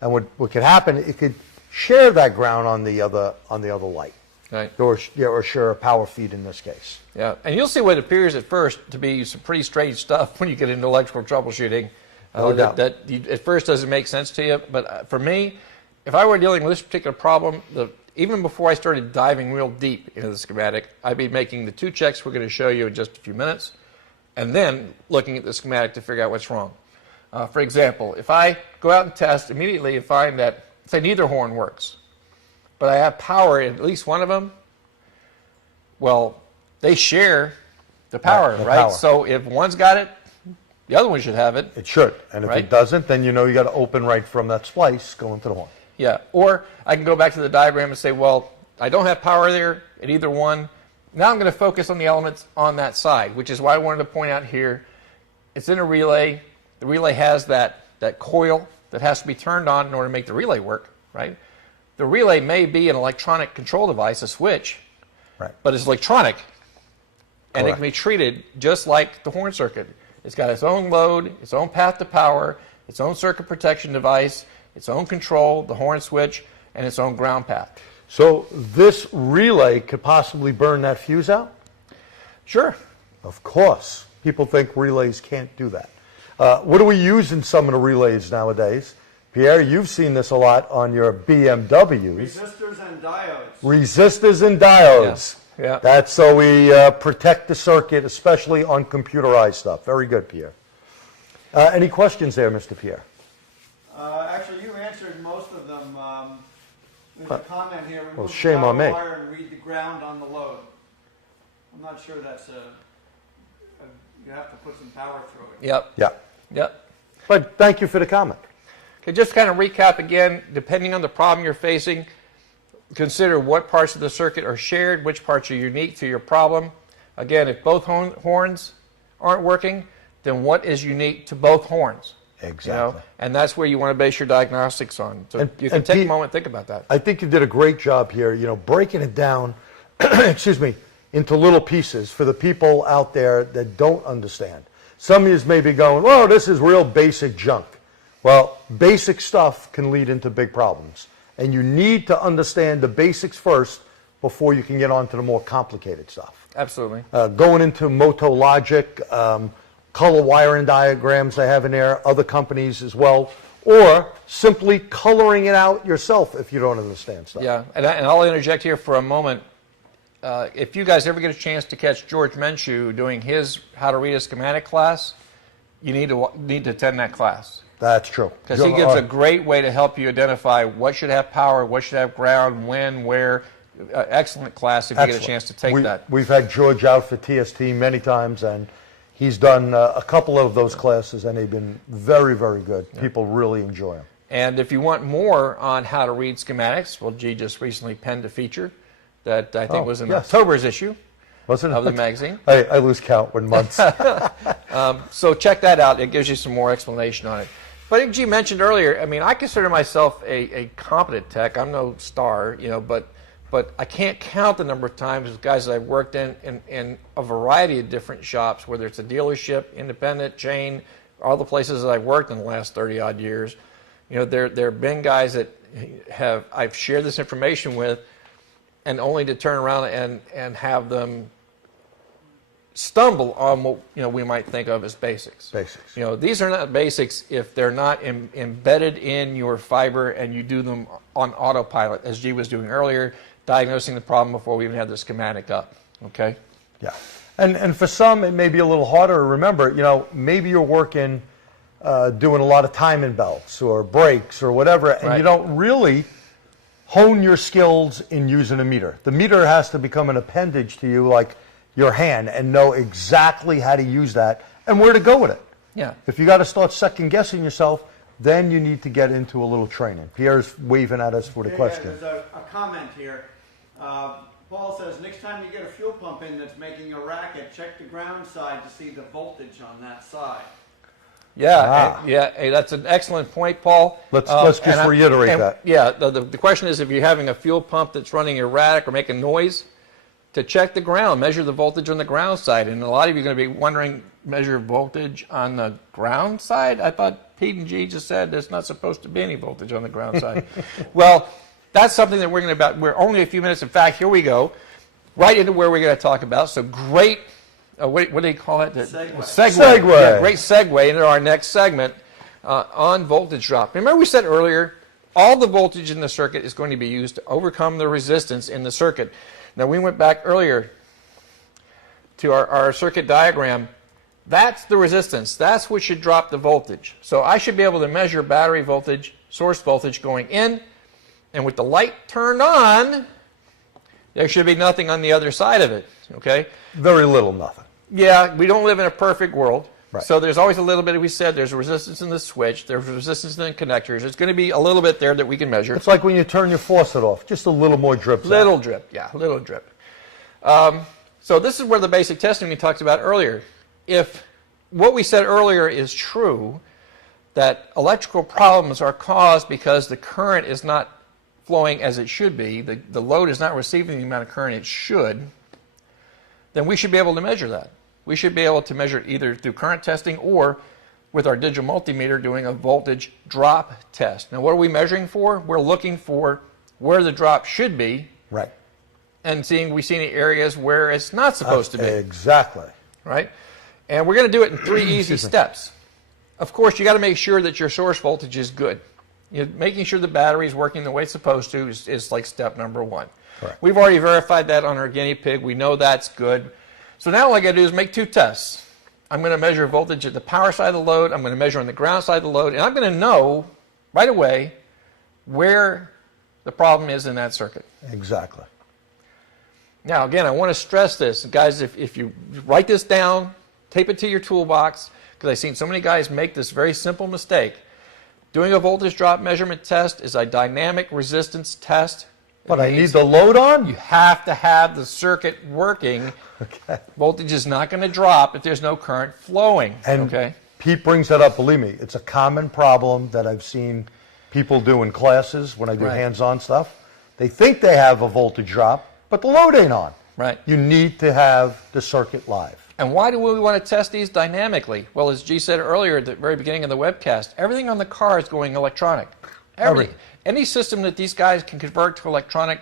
And what could happen, it could share that ground on the other light. Right. Or share a power feed in this case. Yeah, and you'll see what appears at first to be some pretty strange stuff when you get into electrical troubleshooting. No doubt. That at first doesn't make sense to you, but for me, if I were dealing with this particular problem, even before I started diving real deep into the schematic, I'd be making the two checks we're going to show you in just a few minutes, and then looking at the schematic to figure out what's wrong. For example, if I go out and test immediately and find that, say, neither horn works, but I have power in at least one of them, well, they share the power, the right? power. So if one's got it, the other one should have it. It should. And if Right. it doesn't, then you know you got to open right from that splice going to the horn. Yeah, or I can go back to the diagram and say, well, I don't have power there at either one. Now I'm going to focus on the elements on that side, which is why I wanted to point out here, it's in a relay. The relay has that coil that has to be turned on in order to make the relay work, right? The relay may be an electronic control device, a switch, Right. but it's electronic, and it Correct. can be treated just like the horn circuit. It's got its own load, its own path to power, its own circuit protection device, its own control, the horn switch, and its own ground path. So this relay could possibly burn that fuse out? Sure. Of course. People think relays can't do that. What do we use in some of the relays nowadays? Pierre, you've seen this a lot on your BMWs. Resistors and diodes. Resistors and diodes. Yeah. That's so we protect the circuit, especially on computerized stuff. Very good, Pierre. Any questions there, Mr. Pierre? Actually, you answered most of them. There's a comment here. Remove shame the on me. wire and read the ground on the load. I'm not sure that's you have to put some power through it. Yep. Yeah. Yep. But thank you for the comment. Okay, just kind of recap again, depending on the problem you're facing, consider what parts of the circuit are shared, which parts are unique to your problem. Again, if both horns aren't working, then what is unique to both horns? Exactly. You know? And that's where you want to base your diagnostics on. So you can take a moment and think about that. I think you did a great job here, breaking it down, excuse me, into little pieces for the people out there that don't understand. Some of you may be going, "Well, this is real basic junk." Well, basic stuff can lead into big problems. And you need to understand the basics first before you can get on to the more complicated stuff. Absolutely. Going into Moto Logic, color wiring diagrams they have in there, other companies as well, or simply coloring it out yourself if you don't understand stuff. Yeah, and I'll interject here for a moment. If you guys ever get a chance to catch George Menchu doing his How to Read a Schematic class, you need to attend that class. That's true. Because he gives a great way to help you identify what should have power, what should have ground, when, where. Excellent class if you get a chance to take that. We've had George out for TST many times, and he's done a couple of those classes, and they've been very, very good. Yeah. People really enjoy them. And if you want more on how to read schematics, well, G just recently penned a feature that I think was in October's issue of the magazine. I lose count when months. So check that out. It gives you some more explanation on it. But G mentioned earlier, I mean, I consider myself a competent tech. I'm no star, but I can't count the number of times with guys that I've worked in a variety of different shops, whether it's a dealership, independent, chain, all the places that I've worked in the last 30-odd years. There have been guys that I've shared this information with, and only to turn around and have them stumble on what we might think of as basics. Basics. These are not basics if they're not embedded in your fiber and you do them on autopilot, as G was doing earlier, diagnosing the problem before we even had the schematic up. Okay? Yeah. And for some, it may be a little harder to remember. Maybe you're working, doing a lot of timing belts or brakes or whatever, and you don't really hone your skills in using a meter. The meter has to become an appendage to you, like your hand, and know exactly how to use that and where to go with it. Yeah. If you got to start second guessing yourself, then you need to get into a little training. Pierre's waving at us for the question. There's a comment here. Paul says, next time you get a fuel pump in that's making a racket, check the ground side to see the voltage on that side. Yeah, hey, that's an excellent point, Paul. Let's just reiterate that. Yeah, the question is, if you're having a fuel pump that's running erratic or making noise, to check the ground, measure the voltage on the ground side. And a lot of you are going to be wondering, measure voltage on the ground side? I thought Pete and G just said there's not supposed to be any voltage on the ground side. Well, that's something that we're only a few minutes. In fact, here we go, right into where we're going to talk about. So great, what do you call it? Segue. Yeah, great segue into our next segment on voltage drop. Remember we said earlier, all the voltage in the circuit is going to be used to overcome the resistance in the circuit. Now, we went back earlier to our circuit diagram. That's the resistance. That's what should drop the voltage. So I should be able to measure battery voltage, source voltage going in, and with the light turned on, there should be nothing on the other side of it, okay? Very little nothing. Yeah, we don't live in a perfect world. Right. So there's always a little bit, we said, there's a resistance in the switch, there's resistance in the connectors. There's going to be a little bit there that we can measure. It's like when you turn your faucet off, just a little more drip. Little drip, yeah, little drip. So this is where the basic testing we talked about earlier. If what we said earlier is true, that electrical problems are caused because the current is not flowing as it should be, the load is not receiving the amount of current it should, then we should be able to measure that. We should be able to measure it either through current testing or with our digital multimeter doing a voltage drop test. Now, what are we measuring for? We're looking for where the drop should be. Right. And we see any areas where it's not supposed to be. Exactly. Right? And we're going to do it in 3 easy steps. Of course, you got to make sure that your source voltage is good. Making sure the battery is working the way it's supposed to is like step number one. Correct. We've already verified that on our guinea pig. We know that's good. So now all I got to do is make two tests. I'm going to measure voltage at the power side of the load. I'm going to measure on the ground side of the load. And I'm going to know right away where the problem is in that circuit. Exactly. Now, again, I want to stress this. Guys, if you write this down, tape it to your toolbox, because I've seen so many guys make this very simple mistake. Doing a voltage drop measurement test is a dynamic resistance test. But I need the load on? You have to have the circuit working. Okay. Voltage is not going to drop if there's no current flowing. And okay? Pete brings that up. Believe me, it's a common problem that I've seen people do in classes when I do Right. hands-on stuff. They think they have a voltage drop, but the load ain't on. Right. You need to have the circuit live. And why do we want to test these dynamically? Well, as G said earlier at the very beginning of the webcast, everything on the car is going electronic. Everything. Any system that these guys can convert to electronic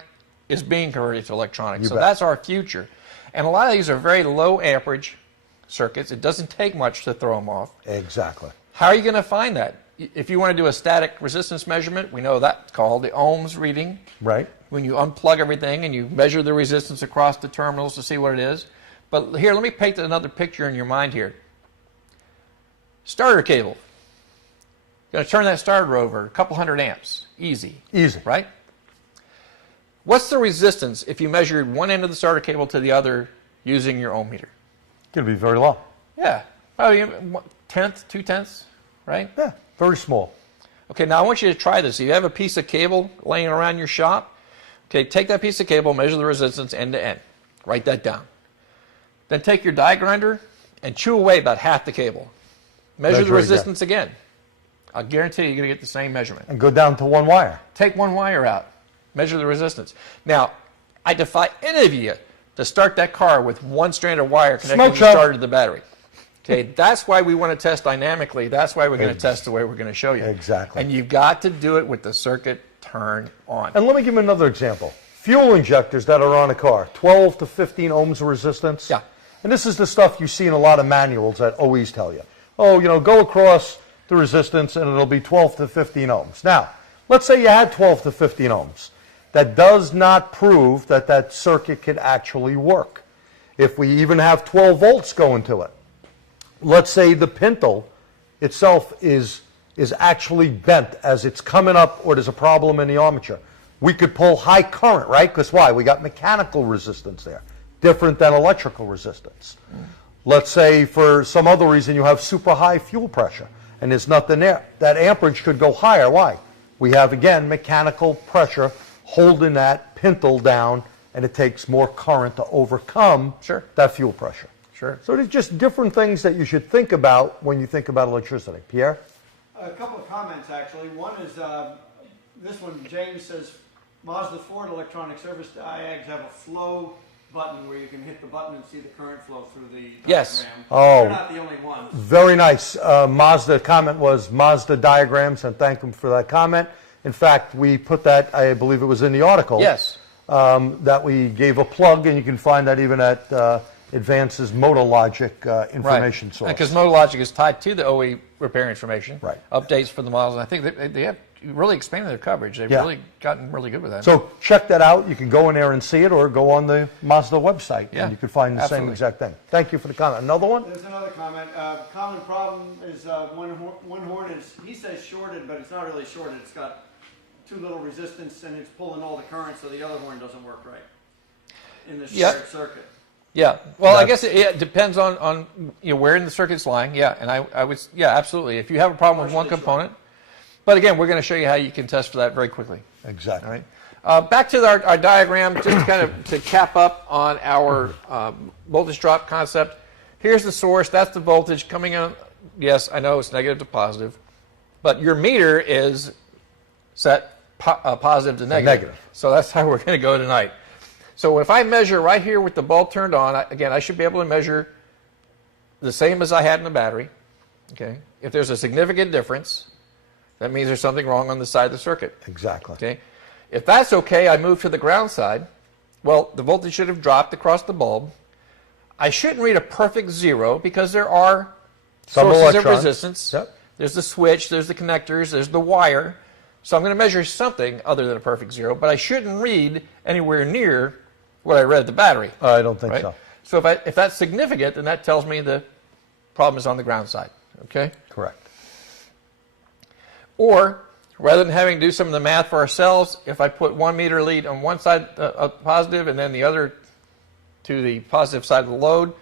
is being converted to electronic. You So bet. that's our future. And a lot of these are very low amperage circuits. It doesn't take much to throw them off. Exactly. How are you going to find that? If you want to do a static resistance measurement, we know that's called the ohms reading. Right. When you unplug everything and you measure the resistance across the terminals to see what it is. But here, let me paint another picture in your mind here. Starter cable. Going to turn that starter over, a couple hundred amps. Easy. Easy. Right? What's the resistance if you measured one end of the starter cable to the other using your ohm meter? Going to be very low. Yeah. Probably a tenth, 2/10, right? Yeah. Very small. Okay, now I want you to try this. If you have a piece of cable laying around your shop, okay, take that piece of cable, measure the resistance end to end. Write that down. Then take your die grinder and chew away about half the cable. Measure the Measure again. resistance again. I'll guarantee you're going to get the same measurement. And go down to one wire. Take one wire out. Measure the resistance. Now, I defy any of you to start that car with one strand of wire connecting Smoke the show. starter to the battery. Okay, that's why we want to test dynamically. That's why we're going to test the way we're going to show you. Exactly. And you've got to do it with the circuit turned on. And let me give you another example. Fuel injectors that are on a car, 12 to 15 ohms of resistance. Yeah. And this is the stuff you see in a lot of manuals that always tell you. Oh, go across the resistance and it'll be 12 to 15 ohms. Now, let's say you had 12 to 15 ohms. That does not prove that that circuit can actually work. If we even have 12 volts going to it, let's say the pintle itself is actually bent as it's coming up, or there's a problem in the armature. We could pull high current, right? Because why? We got mechanical resistance there, different than electrical resistance. Let's say for some other reason you have super high fuel pressure and there's nothing there. That amperage could go higher. Why? We have, again, mechanical pressure holding that pintle down, and it takes more current to overcome Sure. that fuel pressure. Sure. So there's just different things that you should think about when you think about electricity. Pierre? A couple of comments, actually. One is this one, James says, Mazda Ford electronic service diags have a flow button where you can hit the button and see the current flow through the Yes. diagram. Oh. They're not the only ones. Very nice. Mazda comment was Mazda diagrams, and thank them for that comment. In fact, we put that, I believe it was in the article. Yes. That we gave a plug, and you can find that even at Advance's MotoLogic information source. Because MotoLogic is tied to the OE repair information. Right. Updates for the models. And I think they have really expanded their coverage. They've Yeah. really gotten really good with that. So check that out. You can go in there and see it, or go on the Mazda website, Yeah, and you can find the same absolutely. exact thing. Thank you for the comment. Another one? There's another comment. Common problem is one horn is, he says shorted, but it's not really shorted. It's got too little resistance and it's pulling all the current, so the other horn doesn't work right in the Yeah. shared circuit. Yeah. Well, I That's- guess it depends on where in the circuit's lying. Yeah. And I would, yeah, absolutely. If you have a problem with one Partially component, but again, we're going to show you how you can test for that very quickly. Exactly. All right. Back to our diagram, just to kind of to cap up on our voltage drop concept. Here's the source. That's the voltage coming in. Yes, I know it's negative to positive, but your meter is set positive to negative. negative. So that's how we're going to go tonight. So if I measure right here with the bulb turned on, again, I should be able to measure the same as I had in the battery. Okay. If there's a significant difference, that means there's something wrong on the side of the circuit. Exactly. Okay. If that's okay, I move to the ground side. Well, the voltage should have dropped across the bulb. I shouldn't read a perfect zero because there are Some sources of electrons. resistance. Yep. There's the switch, there's the connectors, there's the wire. So I'm going to measure something other than a perfect 0, but I shouldn't read anywhere near what I read at the battery. I don't think right? so. So if that's significant, then that tells me the problem is on the ground side. Okay? Correct. Or, rather than having to do some of the math for ourselves, if I put 1 meter lead on one side positive and then the other to the positive side of the load,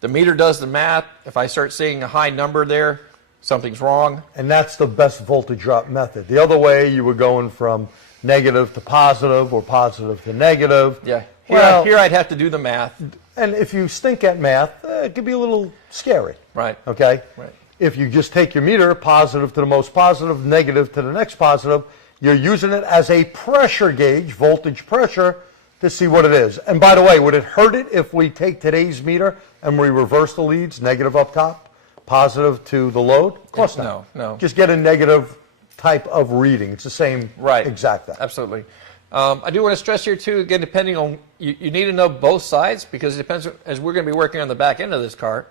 the meter does the math. If I start seeing a high number there, something's wrong. And that's the best voltage drop method. The other way, you were going from negative to positive or positive to negative. Yeah. Here I'd have to do the math. And if you stink at math, it could be a little scary. Right. Okay? Right. If you just take your meter, positive to the most positive, negative to the next positive, you're using it as a pressure gauge, voltage pressure, to see what it is. And by the way, would it hurt it if we take today's meter and we reverse the leads, negative up top, positive to the load? Of course not. No. Just get a negative type of reading. It's the same exact thing. Absolutely. I do want to stress here too, again, depending on, you need to know both sides, because it depends, as we're going to be working on the back end of this car,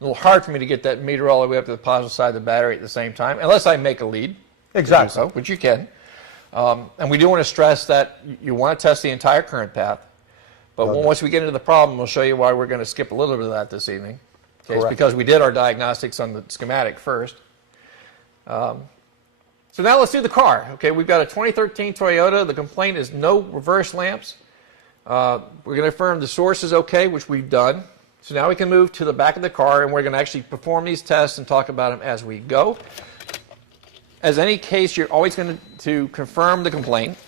a little hard for me to get that meter all the way up to the positive side of the battery at the same time, unless I make a lead. Exactly. So, which you can. And we do want to stress that you want to test the entire current path, but once we get into the problem, we'll show you why we're going to skip a little bit of that this evening. Okay, it's because we did our diagnostics on the schematic first. So now let's do the car. Okay, we've got a 2013 Toyota. The complaint is no reverse lamps. We're going to affirm the source is okay, which we've done. So now we can move to the back of the car, and we're going to actually perform these tests and talk about them as we go. As any case, you're always going to confirm the complaint.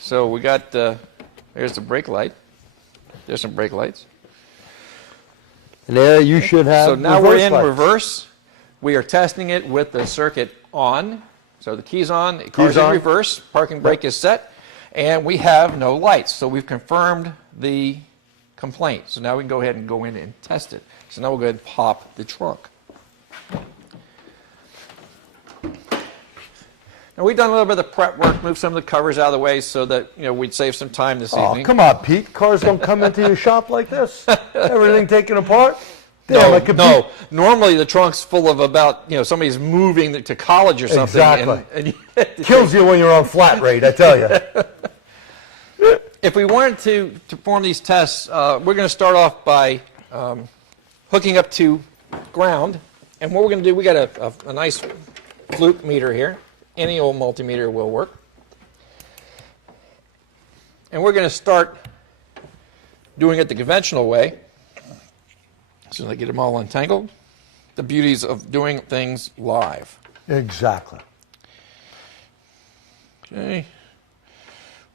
So we got, there's the brake light. There's some brake lights. And there you should have So now we're in lights. reverse. We are testing it with the circuit on. So the key's on, the car's Key's in on. reverse, parking brake is set, and we have no lights. So we've confirmed the complaint. So now we can go ahead and go in and test it. So now we'll go ahead and pop the trunk. Now we've done a little bit of the prep work, moved some of the covers out of the way so that we'd save some time this evening. Come on, Pete. Cars don't come into your shop like this. Everything taken apart. Damn, I could No. Normally the trunk's full of about, somebody's moving to college or something. Exactly. And Kills you when you're on flat rate, I tell you. if we wanted to perform these tests, we're going to start off by hooking up to ground. And what we're going to do, we got a nice fluke meter here. Any old multimeter will work. And we're going to start doing it the conventional way. As soon as I get them all untangled, the beauties of doing things live. Exactly. Okay,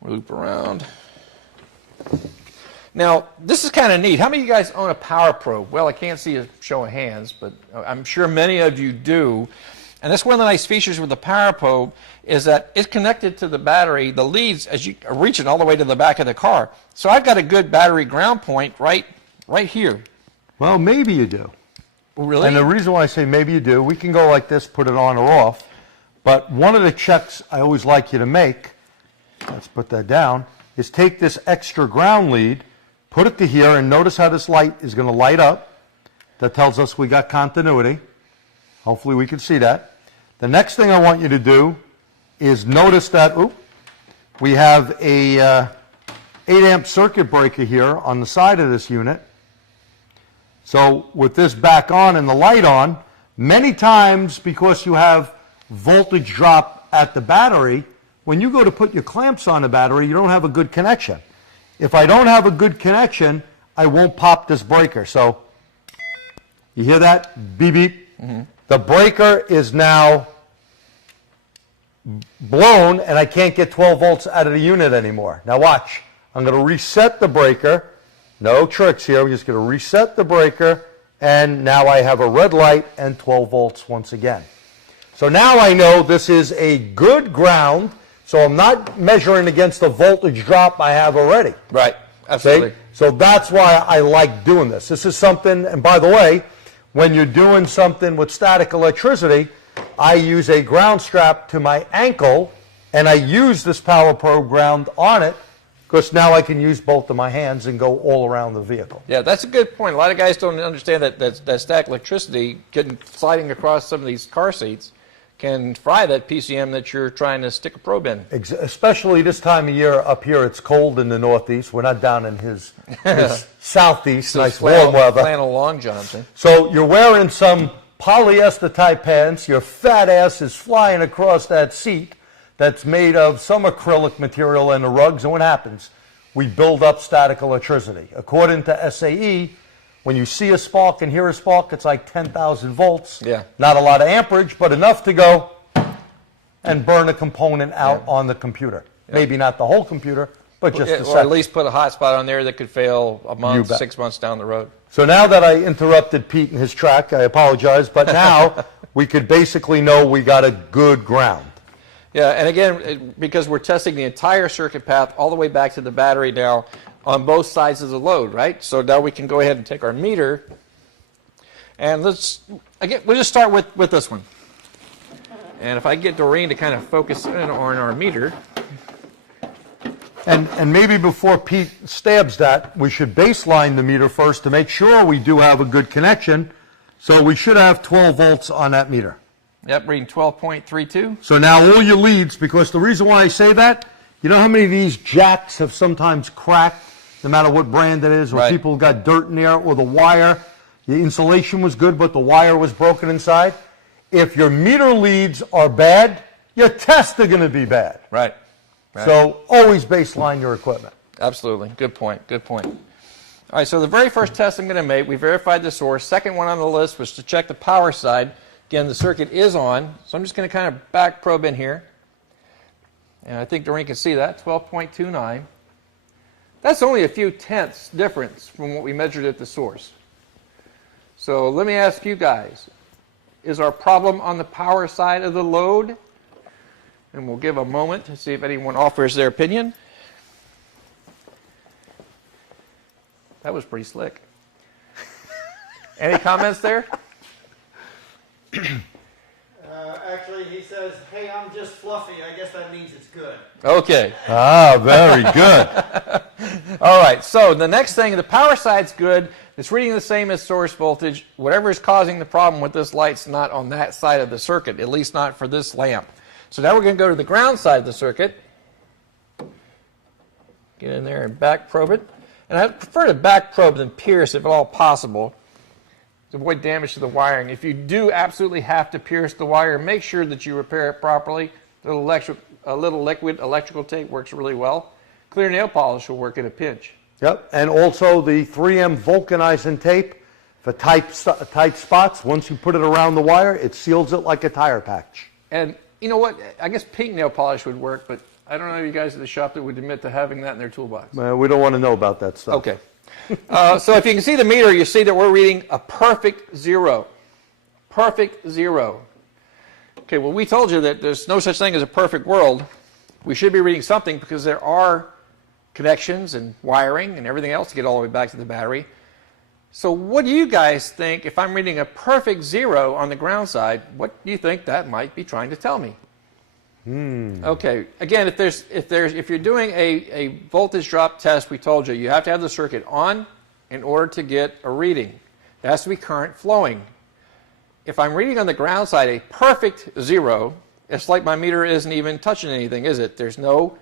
we'll loop around. Now, this is kind of neat. How many of you guys own a power probe? Well, I can't see a show of hands, but I'm sure many of you do. And that's one of the nice features with the power probe is that it's connected to the battery, the leads, as you are reaching all the way to the back of the car. So I've got a good battery ground point right here. Well, maybe you do. Really? And the reason why I say maybe you do, we can go like this, put it on or off. But one of the checks I always like you to make, let's put that down, is take this extra ground lead, put it to here, and notice how this light is going to light up. That tells us we got continuity. Hopefully we can see that. The next thing I want you to do is notice that we have a 8 amp circuit breaker here on the side of this unit. So with this back on and the light on, many times because you have voltage drop at the battery, when you go to put your clamps on the battery, you don't have a good connection. If I don't have a good connection, I won't pop this breaker. So you hear that? Beep, beep. Mm-hmm. The breaker is now blown and I can't get 12 volts out of the unit anymore. Now watch. I'm going to reset the breaker. No tricks here. We're just going to reset the breaker, and now I have a red light and 12 volts once again. So now I know this is a good ground, so I'm not measuring against the voltage drop I have already. Right, absolutely. See? So that's why I like doing this. This is something, and by the way, when you're doing something with static electricity, I use a ground strap to my ankle, and I use this power probe ground on it, because now I can use both of my hands and go all around the vehicle. Yeah, that's a good point. A lot of guys don't understand that static electricity sliding across some of these car seats. can fry that PCM that you're trying to stick a probe in. Especially this time of year up here, it's cold in the Northeast. We're not down in his Southeast, nice warm weather. Flannel long johns. Eh? So you're wearing some polyester type pants, your fat ass is flying across that seat that's made of some acrylic material and the rugs, and what happens? We build up static electricity. According to SAE, when you see a spark and hear a spark, it's like 10,000 volts. Yeah. Not a lot of amperage, but enough to go and burn a component out on the computer. Yeah. Maybe not the whole computer, but just a or at least put a hotspot on there that could fail a month, 6 months down the road. So now that I interrupted Pete in his track, I apologize, but now we could basically know we got a good ground. Yeah, and again, because we're testing the entire circuit path all the way back to the battery now, on both sides of the load, right? So now we can go ahead and take our meter, and we'll just start with this one. And if I get Doreen to kind of focus in on our meter. And maybe before Pete stabs that, we should baseline the meter first to make sure we do have a good connection. So we should have 12 volts on that meter. Yep, reading 12.32. So now all your leads, because the reason why I say that, you know how many of these jacks have sometimes cracked, no matter what brand it is, or people got dirt in there, or the wire, the insulation was good, but the wire was broken inside? If your meter leads are bad, your tests are going to be bad. Right. So always baseline your equipment. Absolutely. Good point. Good point. All right, so the very first test I'm going to make, we verified the source. Second one on the list was to check the power side. Again, the circuit is on, so I'm just going to kind of back probe in here. And I think Doreen can see that, 12.29. That's only a few tenths difference from what we measured at the source. So let me ask you guys, is our problem on the power side of the load? And we'll give a moment to see if anyone offers their opinion. That was pretty slick. Any comments there? Actually, he says, hey, I'm just fluffy. I guess that means it's good. Okay. Ah, very good. All right, so the next thing, the power side's good. It's reading the same as source voltage. Whatever is causing the problem with this light's not on that side of the circuit, at least not for this lamp. So now we're going to go to the ground side of the circuit. Get in there and back probe it. And I prefer to back probe than pierce if at all possible, to avoid damage to the wiring. If you do absolutely have to pierce the wire, make sure that you repair it properly. A little liquid electrical tape works really well. Clear nail polish will work at a pinch. Yep, and also the 3M vulcanizing tape for tight spots. Once you put it around the wire, it seals it like a tire patch. And you know what? I guess pink nail polish would work, but I don't know you guys at the shop that would admit to having that in their toolbox. We don't want to know about that stuff. Okay. So if you can see the meter, you see that we're reading a perfect 0. Perfect 0. Okay, well, we told you that there's no such thing as a perfect world. We should be reading something because there are connections and wiring and everything else to get all the way back to the battery. So what do you guys think, if I'm reading a perfect 0 on the ground side, what do you think that might be trying to tell me? Okay, again, if you're doing a voltage drop test, we told you, you have to have the circuit on in order to get a reading. It has to be current flowing. If I'm reading on the ground side a perfect 0, it's like my meter isn't even touching anything, is it? There's no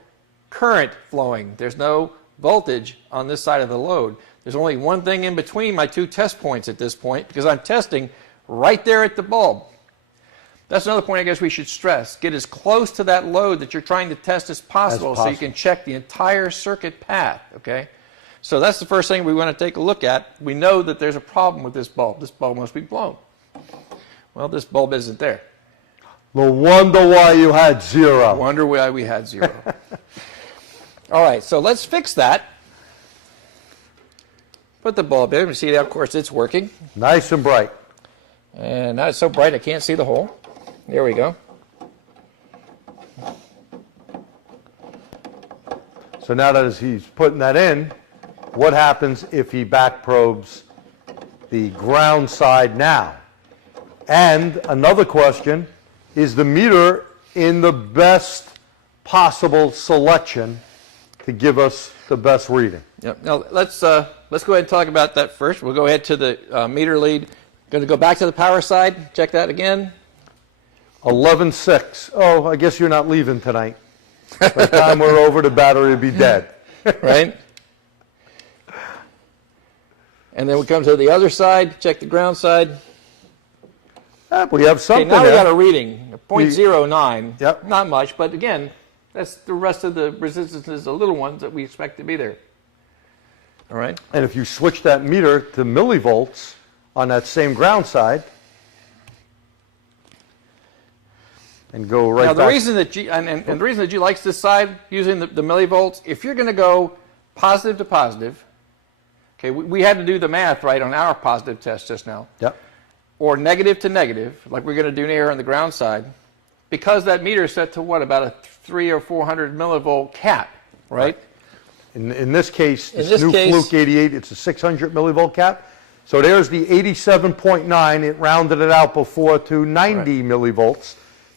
current flowing. There's no voltage on this side of the load. There's only one thing in between my two test points at this point because I'm testing right there at the bulb. That's another point I guess we should stress. Get as close to that load that you're trying to test as possible so you can check the entire circuit path, okay? So that's the first thing we want to take a look at. We know that there's a problem with this bulb. This bulb must be blown. Well, this bulb isn't there. No wonder why you had 0. Wonder why we had 0. All right, so let's fix that. Put the bulb in. You see, of course, it's working. Nice and bright. And now it's so bright I can't see the hole. There we go. So now that he's putting that in, what happens if he back probes the ground side now? And another question, is the meter in the best possible selection to give us the best reading? Yep. Now let's go ahead and talk about that first. We'll go ahead to the meter lead. Going to go back to the power side, check that again. 11.6. Oh, I guess you're not leaving tonight. By the time we're over, the battery will be dead. Right? And then we come to the other side, check the ground side. We have Okay, something now we there. got a reading, 0.09. Yep. Not much, but again, that's the rest of the resistances, the little ones that we expect to be there. All right? And if you switch that meter to millivolts on that same ground side, and go right Now, the back. reason that and the reason that G likes this side using the millivolts, if you're going to go positive to positive, okay, we had to do the math right on our positive test just now, Yep. or negative to negative, like we're going to do here on the ground side, because that meter is set to what, about a 300 or 400 millivolt cap, right? In this case, In this this new case- Fluke 88, it's a 600 millivolt cap. So there's the 87.9. It rounded it out before to 90 millivolts.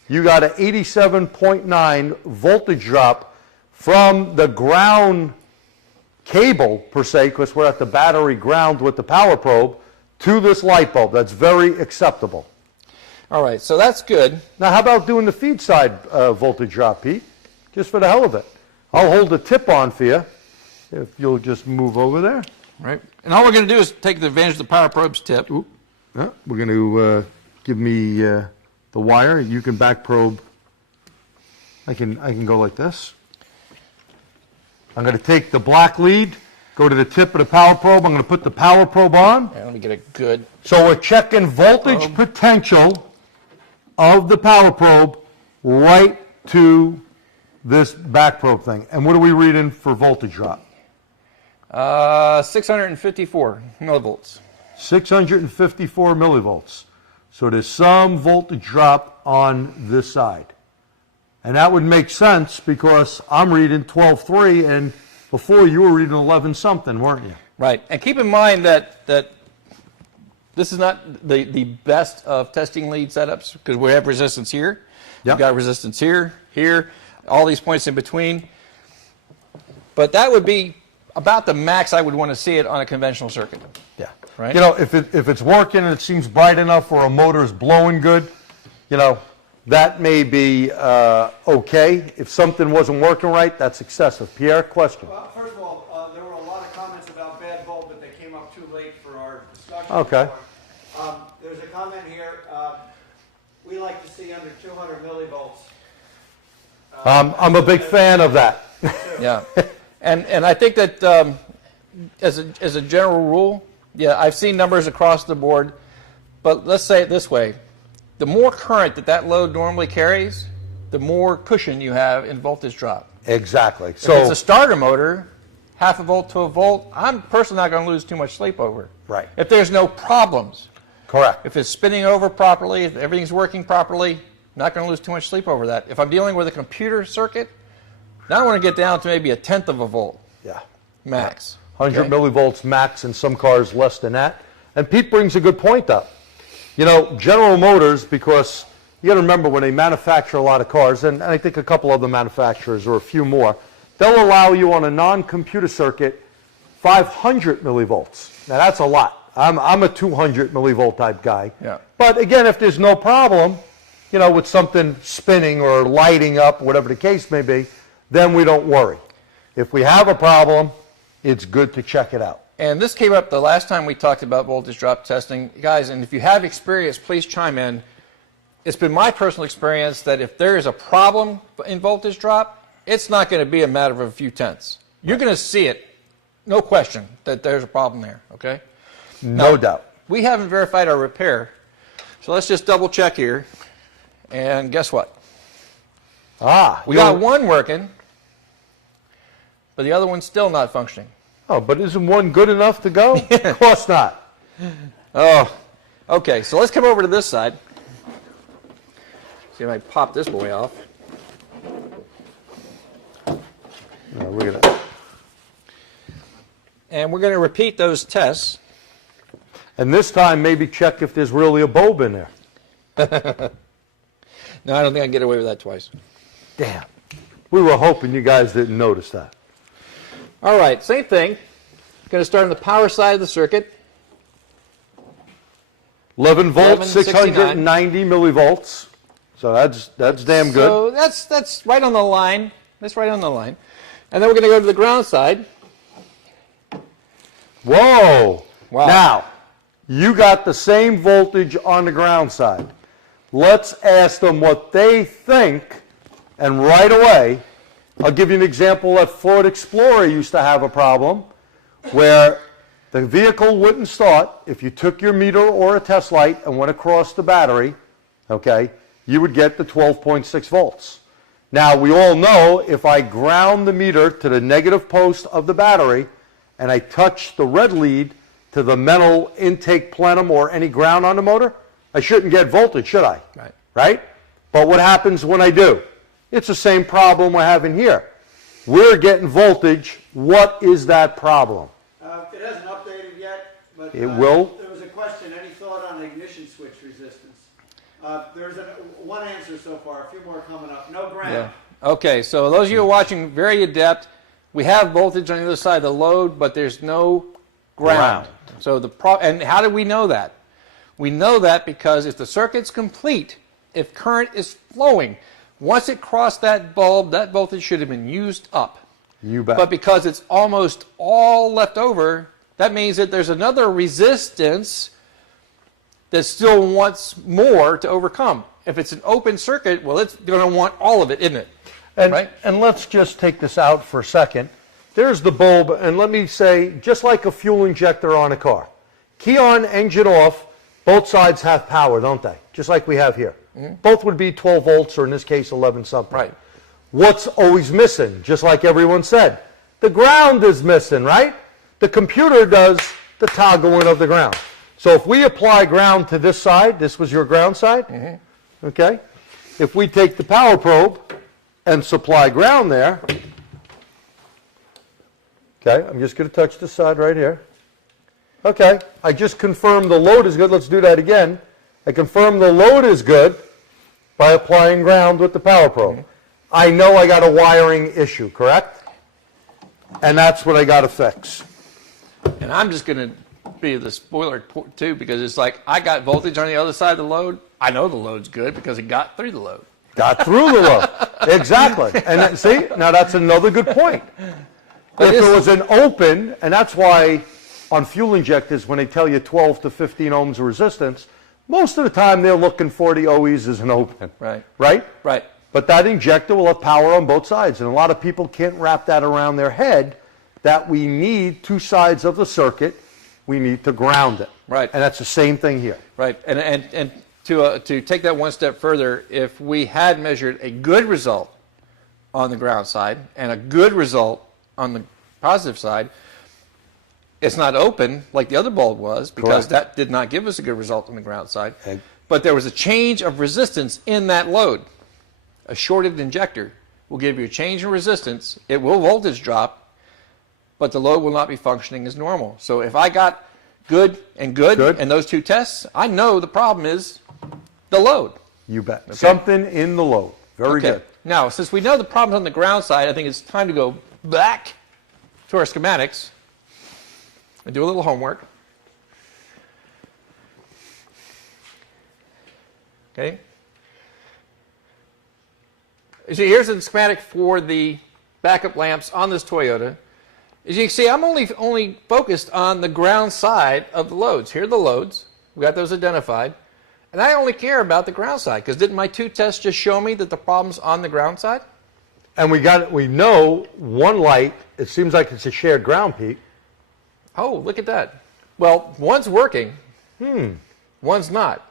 You got an 87.9 voltage drop from the ground cable, per se, because we're at the battery ground with the power probe, to this light bulb. That's very acceptable. All right, so that's good. Now, how about doing the feed side voltage drop, Pete? Just for the hell of it. I'll hold the tip on for you, if you'll just move over there. Right. And all we're going to do is take the advantage of the power probe's tip. We're going to give me the wire. You can back probe. I can go like this. I'm going to take the black lead, go to the tip of the power probe. I'm going to put the power probe on. Yeah, let me get a good. So we're checking voltage potential of the power probe right to this back probe thing. And what are we reading for voltage drop? 654 millivolts. 654 millivolts. So there's some voltage drop on this side. And that would make sense because I'm reading 12.3 and before you were reading 11 something, weren't you? Right. And keep in mind that this is not the best of testing lead setups because we have resistance here. Yep. We've got resistance here, here, all these points in between. But that would be about the max I would want to see it on a conventional circuit. Yeah. Right. You know, if it's working and it seems bright enough or a motor's blowing good, you know, that may be okay. If something wasn't working right, that's excessive. Pierre, question? Well, first of all, there were a lot of comments about bad bulb, but they came up too late for our discussion. Okay. There's a comment here, we like to see under 200 millivolts. I'm a big fan of that. Yeah. And I think that as a general rule, yeah, I've seen numbers across the board, but let's say it this way. The more current that load normally carries, the more cushion you have in voltage drop. Exactly. If So it's a starter motor, half a volt to a volt, I'm personally not going to lose too much sleep over. Right. If there's no problems. correct. If it's spinning over properly, if everything's working properly, not going to lose too much sleep over that. If I'm dealing with a computer circuit, now I want to get down to maybe 1/10 of a volt Yeah. max. 100 Okay? millivolts max, in some cars less than that. And Pete brings a good point up. You know, General Motors, because you got to remember when they manufacture a lot of cars, and I think a couple other manufacturers or a few more, they'll allow you on a non-computer circuit 500 millivolts. Now that's a lot. I'm a 200 millivolt type guy. Yeah. But again, if there's no problem, you know, with something spinning or lighting up, whatever the case may be, then we don't worry. If we have a problem, it's good to check it out. And this came up the last time we talked about voltage drop testing. Guys, and if you have experience, please chime in. It's been my personal experience that if there is a problem in voltage drop, it's not going to be a matter of a few tenths. You're going to see it, no question, that there's a problem there, okay? No doubt. We haven't verified our repair, so let's just double check here. And guess what? We got one working, but the other one's still not functioning. Oh, but isn't one good enough to go? Of course not. Oh, okay, so let's come over to this side. See if I pop this boy off. No, we're gonna. And we're going to repeat those tests. And this time, maybe check if there's really a bulb in there. No, I don't think I can get away with that twice. Damn. We were hoping you guys didn't notice that. All right, same thing. Going to start on the power side of the circuit. 11 volts, 1169. 690 millivolts. So that's damn good. So that's right on the line. That's right on the line. And then we're going to go to the ground side. Whoa. Wow. Now, you got the same voltage on the ground side. Let's ask them what they think, and right away, I'll give you an example that Ford Explorer used to have a problem where the vehicle wouldn't start if you took your meter or a test light and went across the battery, okay, you would get the 12.6 volts. Now, we all know if I ground the meter to the negative post of the battery and I touch the red lead to the metal intake plenum or any ground on the motor, I shouldn't get voltage, should I? Right. Right? But what happens when I do? It's the same problem we're having here. We're getting voltage. What is that problem? It hasn't updated yet, but It will. There was a question. Any thought on ignition switch resistance? There's one answer so far. A few more coming up. No ground. Yeah. Okay, so those of you who are watching, very adept. We have voltage on the other side of the load, but there's no ground. So and how do we know that? We know that because if the circuit's complete, if current is flowing, once it crossed that bulb, that voltage should have been used up. You bet. But because it's almost all left over, that means that there's another resistance that still wants more to overcome. If it's an open circuit, well, it's going to want all of it, isn't it? Right? And let's just take this out for a second. There's the bulb, and let me say, just like a fuel injector on a car. Key on, engine off, both sides have power, don't they? Just like we have here. Mm-hmm. Both would be 12 volts, or in this case, 11 something. Right. What's always missing? Just like everyone said. The ground is missing, right? The computer does the toggling of the ground. So if we apply ground to this side, this was your ground side, mm-hmm. Okay? If we take the power probe and supply ground there, okay, I'm just going to touch this side right here. Okay, I just confirmed the load is good. Let's do that again. I confirmed the load is good by applying ground with the power probe. Mm-hmm. I know I got a wiring issue, correct? And that's what I got to fix. And I'm just going to be the spoiler too, because it's like I got voltage on the other side of the load. I know the load's good because it got through the load. Got through the load. Exactly. And then, see, now that's another good point. If it was an open, and that's why on fuel injectors, when they tell you 12 to 15 ohms of resistance, most of the time they're looking for the OEs as an open. Right. Right? Right. But that injector will have power on both sides. And a lot of people can't wrap that around their head that we need two sides of the circuit. We need to ground it. Right. And that's the same thing here. Right. And to take that one step further, if we had measured a good result on the ground side and a good result on the positive side, it's not open like the other bulb was because that did not give us a good result on the ground side. But there was a change of resistance in that load. A shorted injector will give you a change in resistance. It will voltage drop, but the load will not be functioning as normal. So if I got good and good in those two tests, I know the problem is the load. You bet. Okay. Something in the load. Very good. Now, since we know the problem's on the ground side, I think it's time to go back to our schematics and do a little homework. Okay. See, here's the schematic for the backup lamps on this Toyota. As you can see, I'm only focused on the ground side of the loads. Here are the loads. We got those identified. And I only care about the ground side, because didn't my two tests just show me that the problem's on the ground side? And we know one light, it seems like it's a shared ground peak. Oh, look at that. Well, one's working. One's not.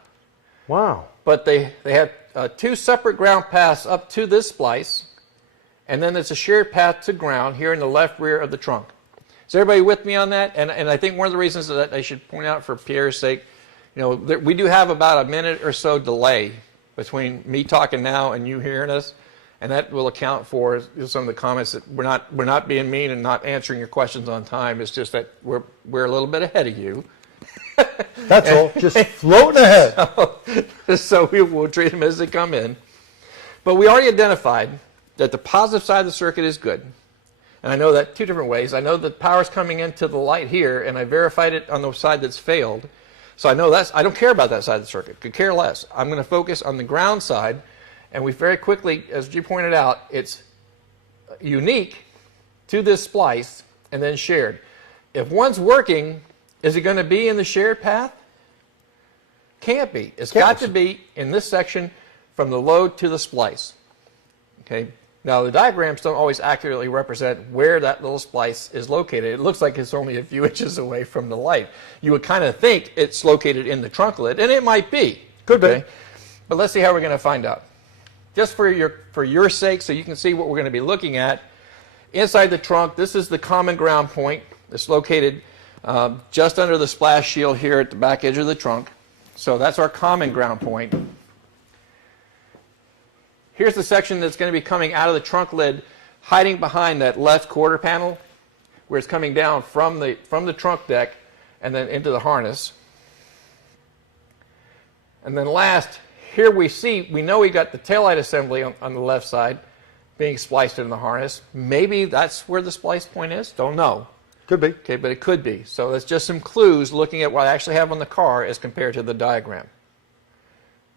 Wow. But they have two separate ground paths up to this splice, and then there's a shared path to ground here in the left rear of the trunk. Is everybody with me on that? And I think one of the reasons that I should point out for Pierre's sake, we do have about a minute or so delay between me talking now and you hearing us, and that will account for some of the comments that we're not being mean and not answering your questions on time. It's just that we're a little bit ahead of you. That's all. Just floating ahead. So we will treat them as they come in. But we already identified that the positive side of the circuit is good. And I know that two different ways. I know that power's coming into the light here, and I verified it on the side that's failed. So I know I don't care about that side of the circuit. Could care less. I'm going to focus on the ground side And we very quickly, as you pointed out, it's unique to this splice and then shared. If one's working, is it going to be in the shared path? Can't be. It's got to be in this section from the load to the splice. Okay. Now, the diagrams don't always accurately represent where that little splice is located. It looks like it's only a few inches away from the light. You would kind of think it's located in the trunk lid, and it might be. Could be. But let's see how we're going to find out. Just for your sake, so you can see what we're going to be looking at, inside the trunk, this is the common ground point. It's located just under the splash shield here at the back edge of the trunk. So that's our common ground point. Here's the section that's going to be coming out of the trunk lid, hiding behind that left quarter panel, where it's coming down from the trunk deck and then into the harness. And then last, here we know we got the taillight assembly on the left side being spliced into the harness. Maybe that's where the splice point is. Don't know. Could be. Okay, but it could be. So that's just some clues looking at what I actually have on the car as compared to the diagram.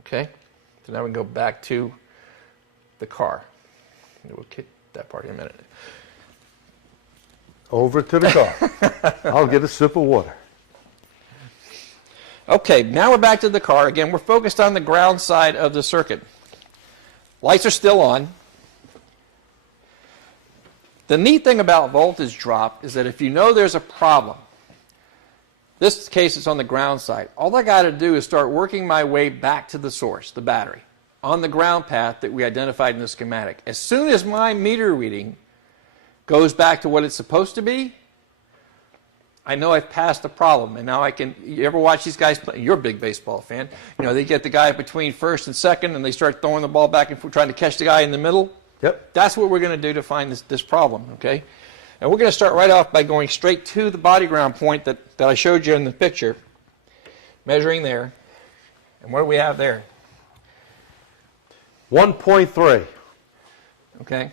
Okay, so now we can go back to the car. We'll kick that part in a minute. Over to the car. I'll get a sip of water. Okay, now we're back to the car. Again, we're focused on the ground side of the circuit. Lights are still on. The neat thing about voltage drop is that if you know there's a problem, this case it's on the ground side, all I got to do is start working my way back to the source, the battery, on the ground path that we identified in the schematic. As soon as my meter reading goes back to what it's supposed to be, I know I've passed the problem, and now I can. You ever watch these guys play? You're a big baseball fan. You know, they get the guy between first and second, and they start throwing the ball back and forth, trying to catch the guy in the middle. Yep. That's what we're going to do to find this problem, okay? And we're going to start right off by going straight to the body ground point that I showed you in the picture, measuring there. And what do we have there? 1.3. Okay.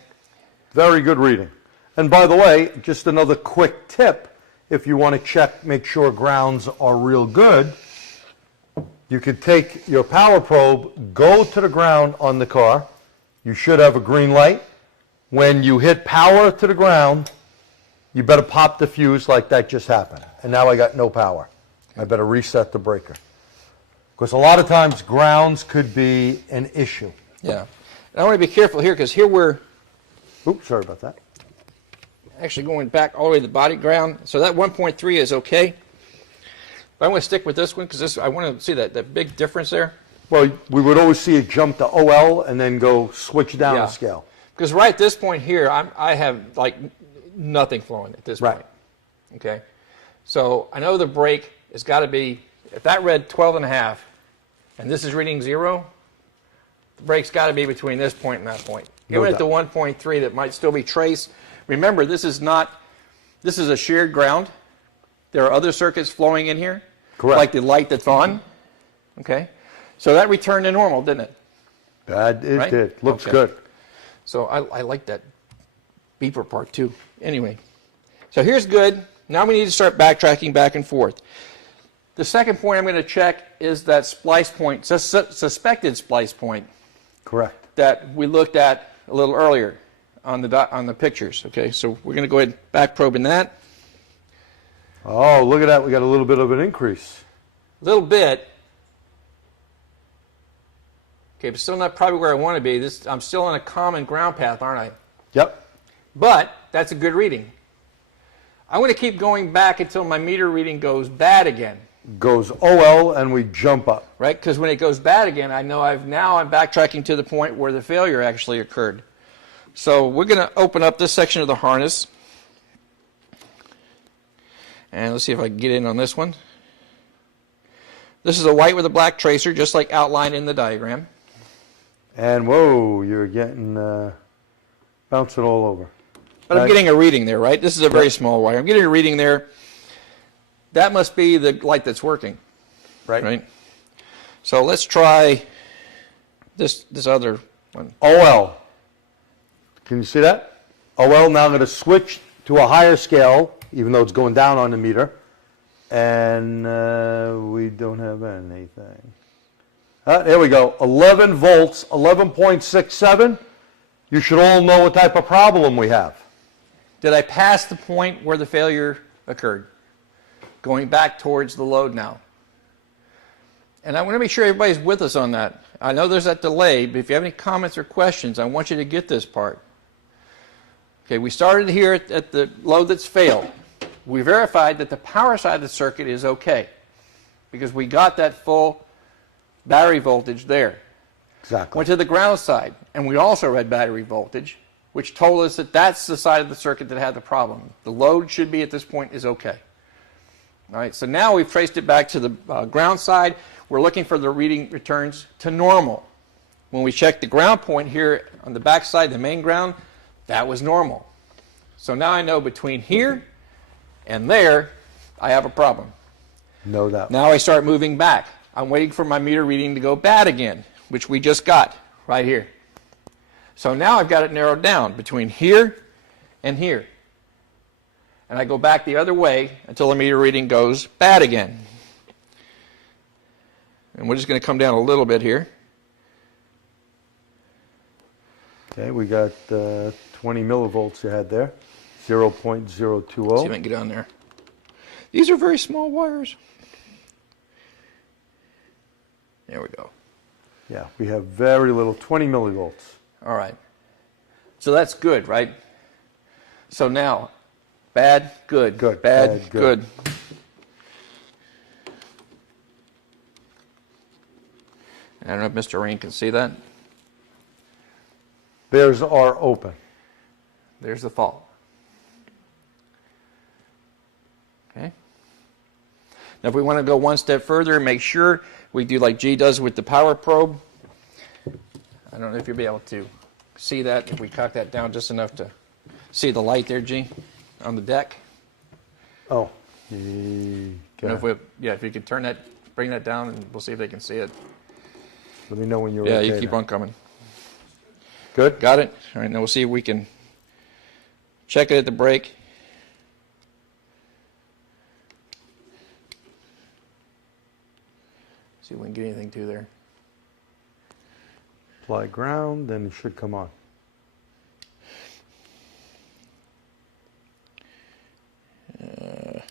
Very good reading. And by the way, just another quick tip, if you want to check, make sure grounds are real good, you could take your power probe, go to the ground on the car. You should have a green light. When you hit power to the ground, you better pop the fuse like that just happened. And now I got no power. I better reset the breaker. Because a lot of times grounds could be an issue. Yeah. And I want to be careful here because here we're Oops, sorry about that. actually going back all the way to the body ground. So that 1.3 is okay. But I want to stick with this one because I want to see that big difference there. Well, we would always see it jump to OL and then go switch down a scale. Because right at this point here, I have like nothing flowing at this point. Okay. So I know the brake has got to be, if that read 12.5 and this is reading 0, the brake's got to be between this point and that point. Even at the 1.3 that might still be trace. Remember, this is a shared ground. There are other circuits flowing in here. Correct. Like the light that's on. Okay. So that returned to normal, didn't it? It did. Looks good. So I like that beeper part too. Anyway, so here's good. Now we need to start backtracking back and forth. The second point I'm going to check is that splice point, suspected splice point. Correct. That we looked at a little earlier on the pictures. Okay, so we're going to go ahead and back probe in that. Oh, look at that. We got a little bit of an increase. A little bit. Okay, but still not probably where I want to be. I'm still on a common ground path, aren't I? Yep. But that's a good reading. I want to keep going back until my meter reading goes bad again. Goes OL and we jump up. Right? Because when it goes bad again, I know I'm backtracking to the point where the failure actually occurred. So we're going to open up this section of the harness. And let's see if I can get in on this one. This is a white with a black tracer, just like outlined in the diagram. And whoa, you're getting bouncing all over. But I'm getting a reading there, right? This is a very small wire. I'm getting a reading there. That must be the light that's working. Right? So let's try this other one. OL. Can you see that? OL, now I'm going to switch to a higher scale, even though it's going down on the meter. And we don't have anything. There we go, 11 volts, 11.67. You should all know what type of problem we have. Did I pass the point where the failure occurred? Going back towards the load now. And I want to make sure everybody's with us on that. I know there's that delay, but if you have any comments or questions, I want you to get this part. Okay, we started here at the load that's failed. We verified that the power side of the circuit is okay because we got that full battery voltage there. Exactly. Went to the ground side, and we also read battery voltage, which told us that that's the side of the circuit that had the problem. The load should be, at this point, is okay. All right, so now we've traced it back to the ground side. We're looking for the reading returns to normal. When we checked the ground point here on the back side, the main ground, that was normal. So now I know between here and there, I have a problem. Know that. Now I start moving back. I'm waiting for my meter reading to go bad again, which we just got right here. So now I've got it narrowed down between here and here. And I go back the other way until the meter reading goes bad again. And we're just going to come down a little bit here. Okay, we got 20 millivolts you had there, 0.020. See if I can get on there. These are very small wires. There we go. Yeah, we have very little, 20 millivolts. All right. So that's good, right? So now, bad, good. Good, Bad, bad, good. good. I don't know if Mr. Rain can see that. There's our open. There's the fault. Okay. Now if we want to go one step further and make sure, we do like G does with the power probe. I don't know if you'll be able to see that, if we cock that down just enough to see the light there, G, on the deck. Oh. You know, if you could turn that, bring that down, and we'll see if they can see it. Let me know when you're Yeah, okay you keep now. on coming. Good? Got it? All right, now we'll see if we can check it at the break. See if we can get anything to there. Apply ground, then it should come on. They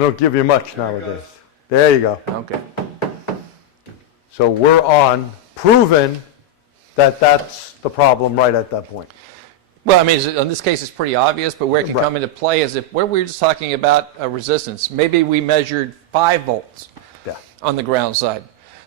don't give you much nowadays. There you go. Okay. So we're on, proven that that's the problem right at that point. Well, I mean, in this case, it's pretty obvious, but where it can Right. come into play is if where we were just talking about a resistance. Maybe we measured 5 volts Yeah. on the ground side.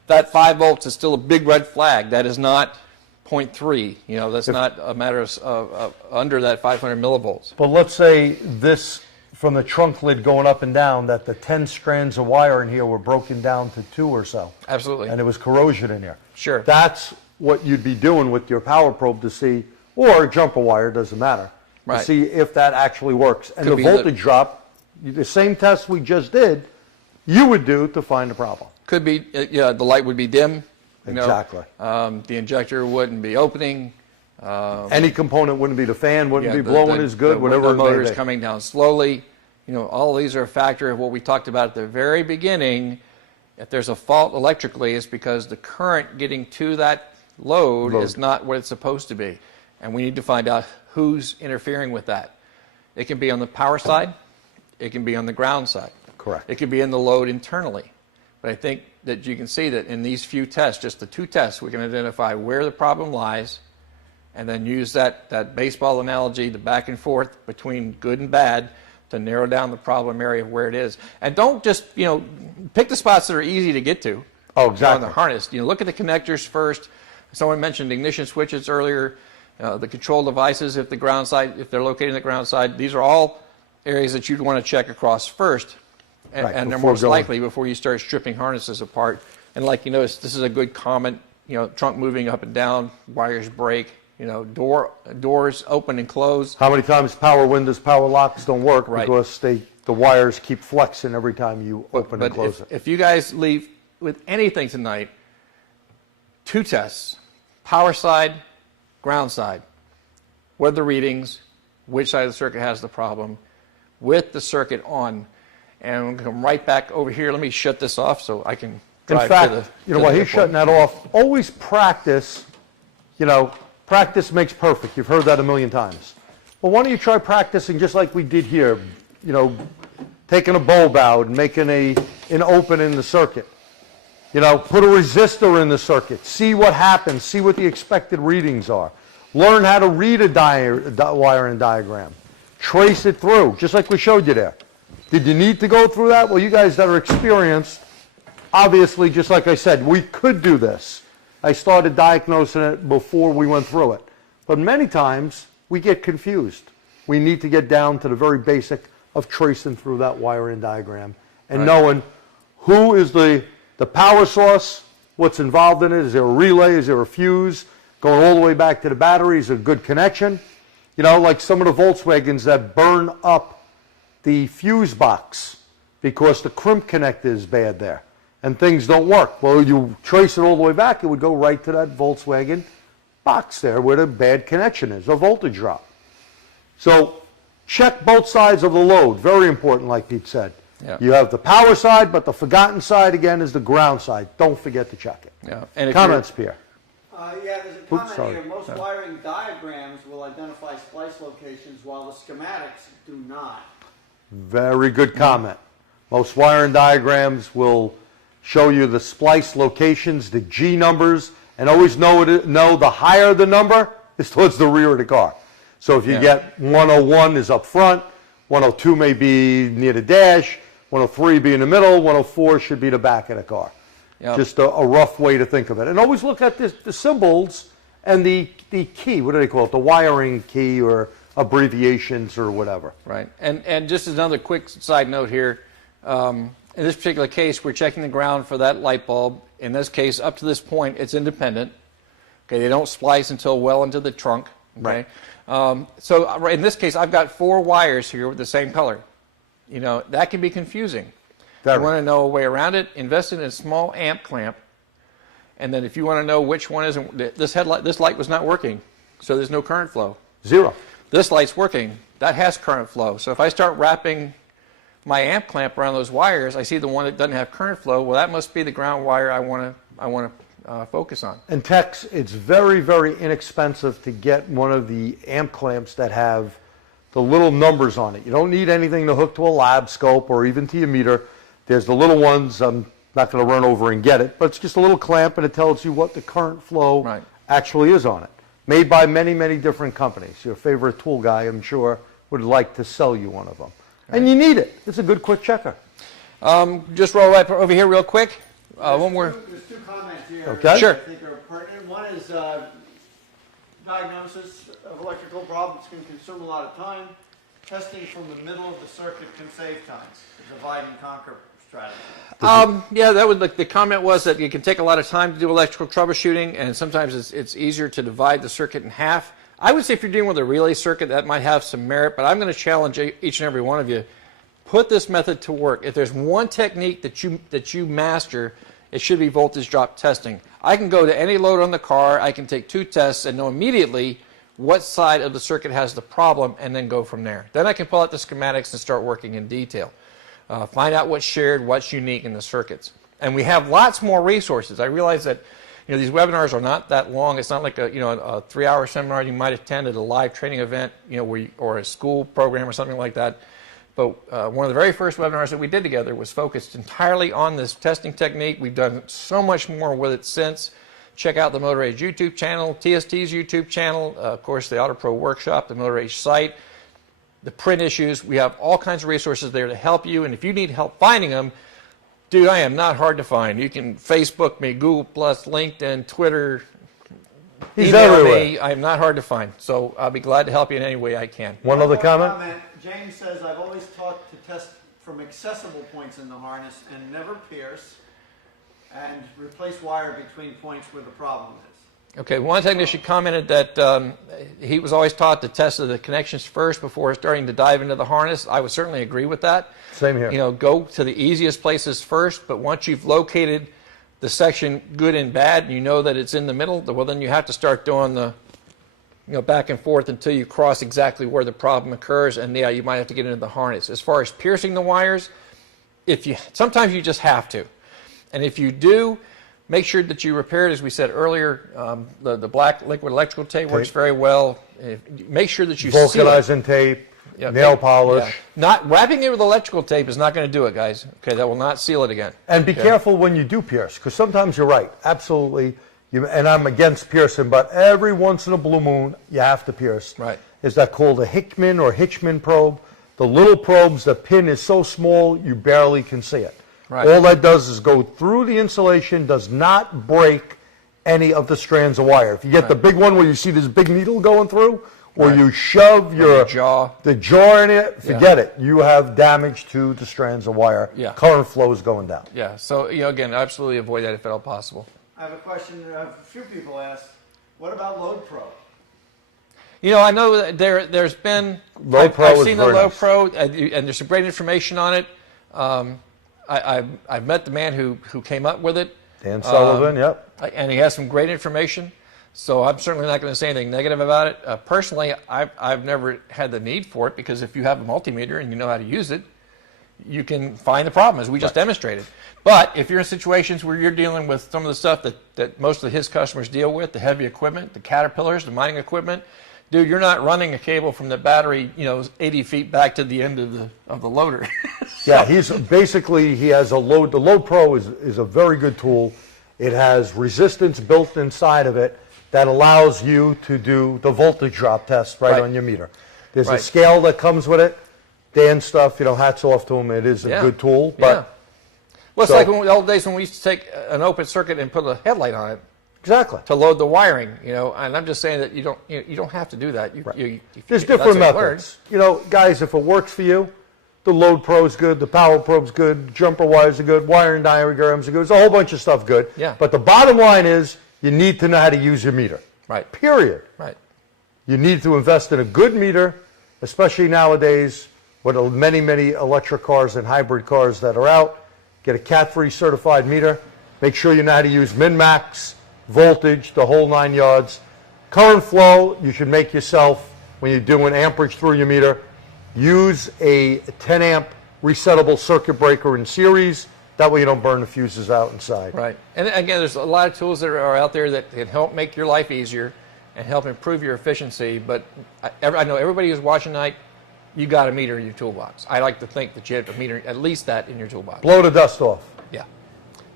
That 5 volts is still a big red flag. That is not 0.3. You know, that's not a matter of under that 500 millivolts. But let's say this, from the trunk lid going up and down, that the 10 strands of wire in here were broken down to 2 or so. Absolutely. And there was corrosion in here. Sure. That's what you'd be doing with your power probe to see, or a jumper wire, doesn't matter, Right. to see if that actually works. And Could the be voltage drop, the same test we just did, you would do to find the problem. Could be, yeah, the light would be dim. You know, Exactly. the injector wouldn't be opening. Any component wouldn't be the fan, wouldn't Yeah, be blowing as good, the whatever window it may motor's be. coming down slowly. You know, all of these are a factor of what we talked about at the very beginning. If there's a fault electrically, it's because the current getting to that load is not what it's supposed to be. And we need to find out who's interfering with that. It can be on the power side. It can be on the ground side. Correct. It could be in the load internally. But I think that you can see that in these few tests, just the 2 tests, we can identify where the problem lies and then use that baseball analogy, the back and forth between good and bad, to narrow down the problem area of where it is. And don't just, you know, pick the spots that are easy to get to. Oh, exactly. On the harness. You know, look at the connectors first. Someone mentioned ignition switches earlier. The control devices, if they're located in the ground side, these are all areas that you'd want to check across first. And, Right, and they're before most going. likely before you start stripping harnesses apart. And like you notice, this is a good comment, you know, trunk moving up and down, wires break, you know, doors open and close. How many times power windows, power locks don't work Right. because the wires keep flexing every time you open and But close it. if you guys leave with anything tonight, 2 tests, power side, ground side. What are the readings? Which side of the circuit has the problem? With the circuit on. And I'm going to come right back over here. Let me shut this off so I can drive In fact, to the you know, to while the he's shutting that off, always practice, you know, practice makes perfect. You've heard that a million times. Well, why don't you try practicing just like we did here, you know, taking a bulb out and making an open in the circuit. You know, put a resistor in the circuit, see what happens, see what the expected readings are. Learn how to read a wiring diagram. Trace it through, just like we showed you there. Did you need to go through that? Well, you guys that are experienced, obviously, just like I said, we could do this. I started diagnosing it before we went through it. But many times, we get confused. We need to get down to the very basic of tracing through that wiring diagram and knowing who is the power source, what's involved in it. Is there a relay? Is there a fuse? Going all the way back to the battery is a good connection. You know, like some of the Volkswagens that burn up the fuse box because the crimp connector is bad there and things don't work. Well, you trace it all the way back, it would go right to that Volkswagen box there where the bad connection is, a voltage drop. So check both sides of the load, very important like Pete said. Yeah. You have the power side, but the forgotten side again is the ground side. Don't forget to check it. Yeah. And if Comments, Pierre? Yeah, there's a comment sorry. here. Most wiring diagrams will identify splice locations while the schematics do not. Very good comment. Most wiring diagrams will show you the splice locations, the G numbers, and always know the higher the number is towards the rear of the car. So if you get 101 is up front, 102 may be near the dash, 103 be in the middle, 104 should be the back of the car. Yep. Just a rough way to think of it. And always look at the symbols and the key, what do they call it, the wiring key or abbreviations or whatever. Right. And just as another quick side note here, in this particular case, we're checking the ground for that light bulb. In this case, up to this point, it's independent. Okay, they don't splice until well into the trunk. Okay? Right. So in this case, I've got 4 wires here with the same color. You know, that can be confusing. Very. You want to know a way around it, invest in a small amp clamp. And then if you want to know which one isn't, this light was not working, so there's no current flow. 0. This light's working, that has current flow. So if I start wrapping my amp clamp around those wires, I see the one that doesn't have current flow. Well, that must be the ground wire I want to focus on. And techs, it's very, very inexpensive to get one of the amp clamps that have the little numbers on it. You don't need anything to hook to a lab scope or even to your meter. There's the little ones. I'm not going to run over and get it, but it's just a little clamp and it tells you what the current flow actually is on it. Made by many, many different companies. Your favorite tool guy, I'm sure, would like to sell you one of them. And you need it. It's a good quick checker. Just roll right over here real quick. One more. There's 2 comments here Okay. Sure. that I think are pertinent. One is diagnosis of electrical problems can consume a lot of time. Testing from the middle of the circuit can save time. The divide and conquer strategy. Yeah, that was the comment was that it can take a lot of time to do electrical troubleshooting, and sometimes it's easier to divide the circuit in half. I would say if you're dealing with a relay circuit, that might have some merit, but I'm going to challenge each and every one of you. Put this method to work. If there's one technique that you master, it should be voltage drop testing. I can go to any load on the car, I can take 2 tests and know immediately what side of the circuit has the problem and then go from there. Then I can pull out the schematics and start working in detail. Find out what's shared, what's unique in the circuits. And we have lots more resources. I realize that these webinars are not that long. It's not like a 3-hour seminar you might attend at a live training event, or a school program or something like that. But one of the very first webinars that we did together was focused entirely on this testing technique. We've done so much more with it since. Check out the Motor Age YouTube channel, TST's YouTube channel, of course the Auto Pro Workshop, the Motor Age site, the print issues. We have all kinds of resources there to help you. And if you need help finding them, dude, I am not hard to find. You can Facebook me, Google+, LinkedIn, Twitter. He's email everywhere. me. I am not hard to find. So I'll be glad to help you in any way I can. One other comment? James says, I've always taught to test from accessible points in the harness and never pierce and replace wire between points where the problem is. Okay, one technician commented that he was always taught to test the connections first before starting to dive into the harness. I would certainly agree with that. Same here. Go to the easiest places first, but once you've located the section good and bad, and you know that it's in the middle, well, then you have to start doing the back and forth until you cross exactly where the problem occurs, and yeah, you might have to get into the harness. As far as piercing the wires, sometimes you just have to. And if you do, make sure that you repair it, as we said earlier. The black liquid electrical tape works very well. Make sure that you seal it. Vulcanizing tape, nail polish. Yeah. Not wrapping it with electrical tape is not going to do it, guys. Okay, that will not seal it again. And be careful when you do pierce, because sometimes you're right. Absolutely. And I'm against piercing, but every once in a blue moon, you have to pierce. Right. Is that called a Hickman or Hitchman probe? The little probes, the pin is so small, you barely can see it. Right. All that does is go through the insulation, does not break any of the strands of wire. If you get the big one where you see this big needle going through, or you shove the jaw in it, forget it. You have damage to the strands of wire. Yeah. Current flow is going down. Yeah, so again, absolutely avoid that if at all possible. I have a question. A few people asked, what about Load Pro? I know that there's been, Load Pro I've seen the very Load nice. Pro, and there's some great information on it. I've met the man who came up with it. Dan Sullivan, yep. And he has some great information. So I'm certainly not going to say anything negative about it. Personally, I've never had the need for it, because if you have a multimeter and you know how to use it, you can find the problem, as we just demonstrated. But if you're in situations where you're dealing with some of the stuff that most of his customers deal with, the heavy equipment, the Caterpillars, the mining equipment, dude, you're not running a cable from the battery, 80 feet back to the end of the loader. Yeah, he has a load. The Load Pro is a very good tool. It has resistance built inside of it that allows you to do the voltage drop test right on your meter. There's a scale that comes with it. Dan's stuff, hats off to him. It is a good tool. But well, it's like the old days when we used to take an open circuit and put a headlight on it. Exactly. To load the wiring, and I'm just saying that you don't have to do that. There's different methods. Guys, if it works for you, the Load Pro is good, the Power Probe's good, jumper wires are good, wiring diagrams are good. There's a whole bunch of stuff good. Yeah. But the bottom line is you need to know how to use your meter. Right. Period. Right. You need to invest in a good meter, especially nowadays with many, many electric cars and hybrid cars that are out. Get a Cat 3 certified meter. Make sure you know how to use min-max, voltage, the whole 9 yards. Current flow, you should make yourself, when you're doing amperage through your meter, use a 10 amp resettable circuit breaker in series. That way you don't burn the fuses out inside. Right. And again, there's a lot of tools that are out there that can help make your life easier and help improve your efficiency. But I know everybody who's watching tonight, you got a meter in your toolbox. I like to think that you have a meter, at least that, in your toolbox. Blow the dust off. Yeah.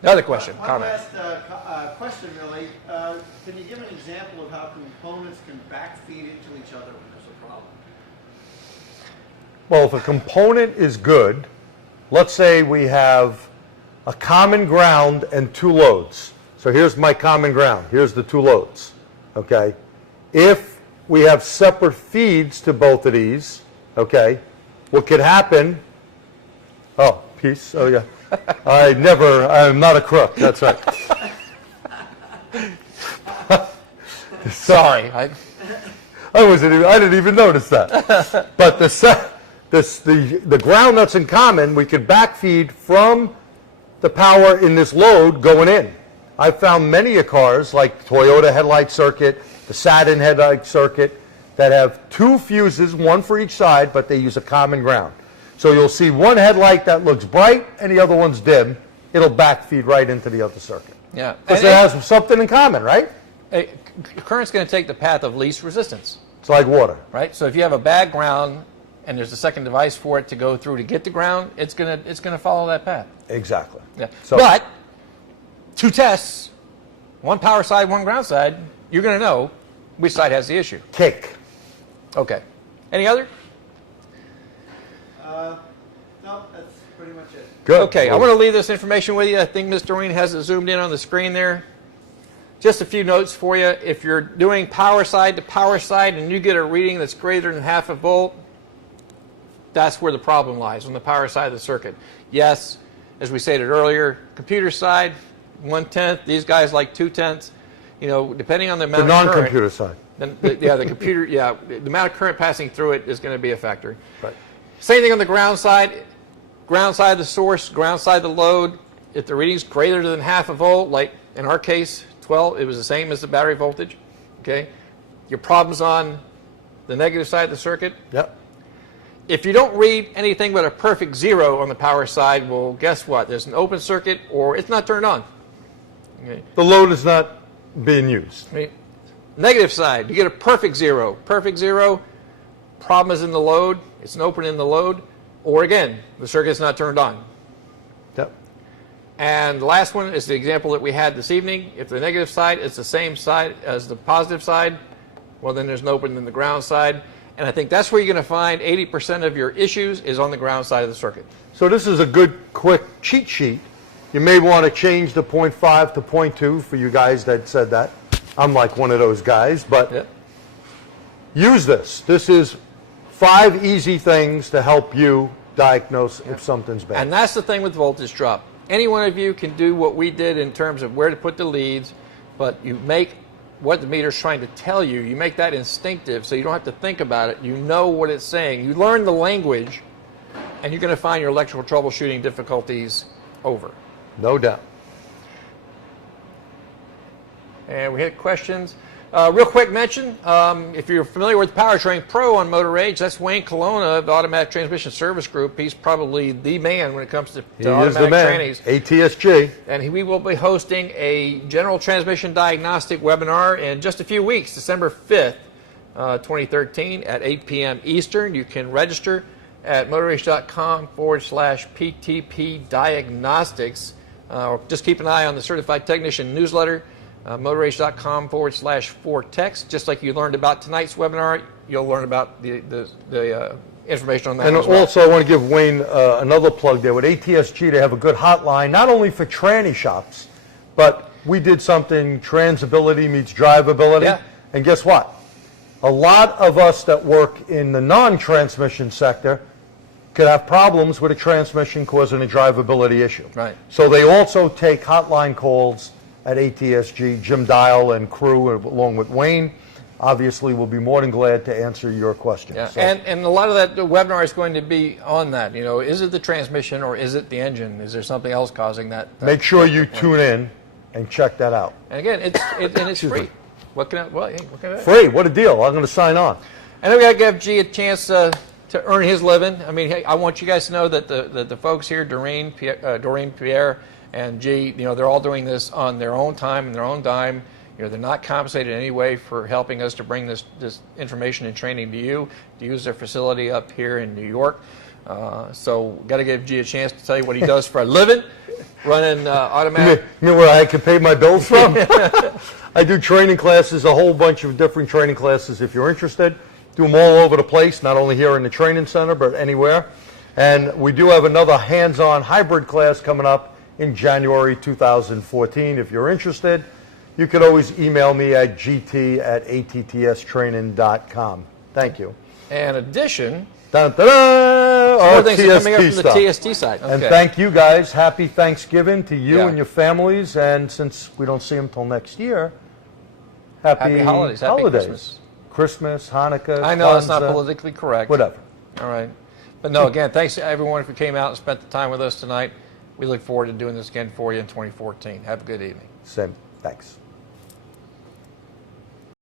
Another question, One comment. last question, really. Can you give an example of how components can backfeed into each other when there's a problem? Well, if a component is good, let's say we have a common ground and 2 loads. So here's my common ground. Here's the 2 loads. Okay? If we have separate feeds to both of these, okay, what could happen? Oh, peace. Oh, yeah. I'm not a crook. That's right. Sorry. I didn't even notice that. But the ground that's in common, we could backfeed from the power in this load going in. I've found many cars, like Toyota headlight circuit, the Saturn headlight circuit, that have 2 fuses, 1 for each side, but they use a common ground. So you'll see one headlight that looks bright and the other one's dim. It'll backfeed right into the other circuit. Yeah. Because it has something in common, right? Current's going to take the path of least resistance. It's like water. Right? So if you have a bad ground and there's a second device for it to go through to get the ground, it's going to follow that path. Exactly. Yeah. So, but 2 tests, 1 power side, 1 ground side, you're going to know which side has the issue. Cake. Okay. Any other? No, that's pretty much it. Good. Okay, I want to leave this information with you. I think Mr. Doreen has it zoomed in on the screen there. Just a few notes for you. If you're doing power side to power side and you get a reading that's greater than half a volt, that's where the problem lies, on the power side of the circuit. Yes, as we stated earlier, computer side, 1/10. These guys like 2/10. Depending on the amount The of current. non-computer side. The computer, the amount of current passing through it is going to be a factor. Right. Same thing on the ground side of the source, ground side of the load. If the reading's greater than half a volt, like in our case, 12, it was the same as the battery voltage. Okay, your problem's on the negative side of the circuit. Yep. if you don't read anything but a perfect 0 on the power side, well, guess what? There's an open circuit or it's not turned on. Okay. The load is not being used. I mean, negative side, you get a perfect 0. Perfect 0, problem is in the load, it's an open in the load, or again, the circuit's not turned on. Yep. And the last one is the example that we had this evening. If the negative side is the same side as the positive side, well, then there's an open in the ground side. And I think that's where you're going to find 80% of your issues is on the ground side of the circuit. So this is a good, quick cheat sheet. You may want to change the 0.5 to 0.2 for you guys that said that. I'm like one of those guys, but Yep. use this. This is 5 easy things to help you diagnose if something's bad. And that's the thing with voltage drop. Any one of you can do what we did in terms of where to put the leads, but you make what the meter's trying to tell you, you make that instinctive so you don't have to think about it. You know what it's saying. You learn the language, and you're going to find your electrical troubleshooting difficulties over. No doubt. And we had questions. Real quick mention, if you're familiar with Powertrain Pro on Motor Age, that's Wayne Colonna of the Automatic Transmission Service Group. He's probably the man when it comes to He is automatic the man. trannies. ATSG. And we will be hosting a general transmission diagnostic webinar in just a few weeks, December 5th, 2013 at 8 p.m. Eastern. You can register at motorage.com/PTP diagnostics. Or just keep an eye on the Certified Technician newsletter, motorage.com/4text. Just like you learned about tonight's webinar, you'll learn about the information on that And as well. also, I want to give Wayne another plug there. With ATSG, they have a good hotline, not only for tranny shops, but we did something, transability meets drivability. Yeah. And guess what? A lot of us that work in the non-transmission sector could have problems with a transmission causing a drivability issue. Right. So they also take hotline calls at ATSG. Jim Dial and crew, along with Wayne, obviously will be more than glad to answer your questions. Yeah, So- and a lot of that webinar is going to be on that. You know, is it the transmission or is it the engine? Is there something else causing that? Make sure you tune in and check that out. And again, it's Excuse free. me. What can I? Well, hey, what can I? Free, what a deal. I'm going to sign on. And then we got to give G a chance to earn his living. I mean, hey, I want you guys to know that the folks here, Doreen, Pierre, and G, you know, they're all doing this on their own time and their own dime. You know, they're not compensated in any way for helping us to bring this information and training to you, to use their facility up here in New York. So got to give G a chance to tell you what he does for a living, running automatic. You mean where I can pay my bills from? I do training classes, a whole bunch of different training classes if you're interested. Do them all over the place, not only here in the training center, but anywhere. And we do have another hands-on hybrid class coming up in January 2014. If you're interested, you can always email me at gt@attsttraining.com. Thank you. In addition, Dun, dun, dun, more our things are coming up from TST the stuff. TST side. Okay. And thank you guys. Happy Thanksgiving to you Yeah. and your families. And since we don't see them till next year, happy holidays. Happy Christmas. Christmas, Hanukkah. I know it's not Kwanzaa, politically correct. Whatever. All right. But no, again, thanks to everyone who came out and spent the time with us tonight. We look forward to doing this again for you in 2014. Have a good evening. Same. Thanks.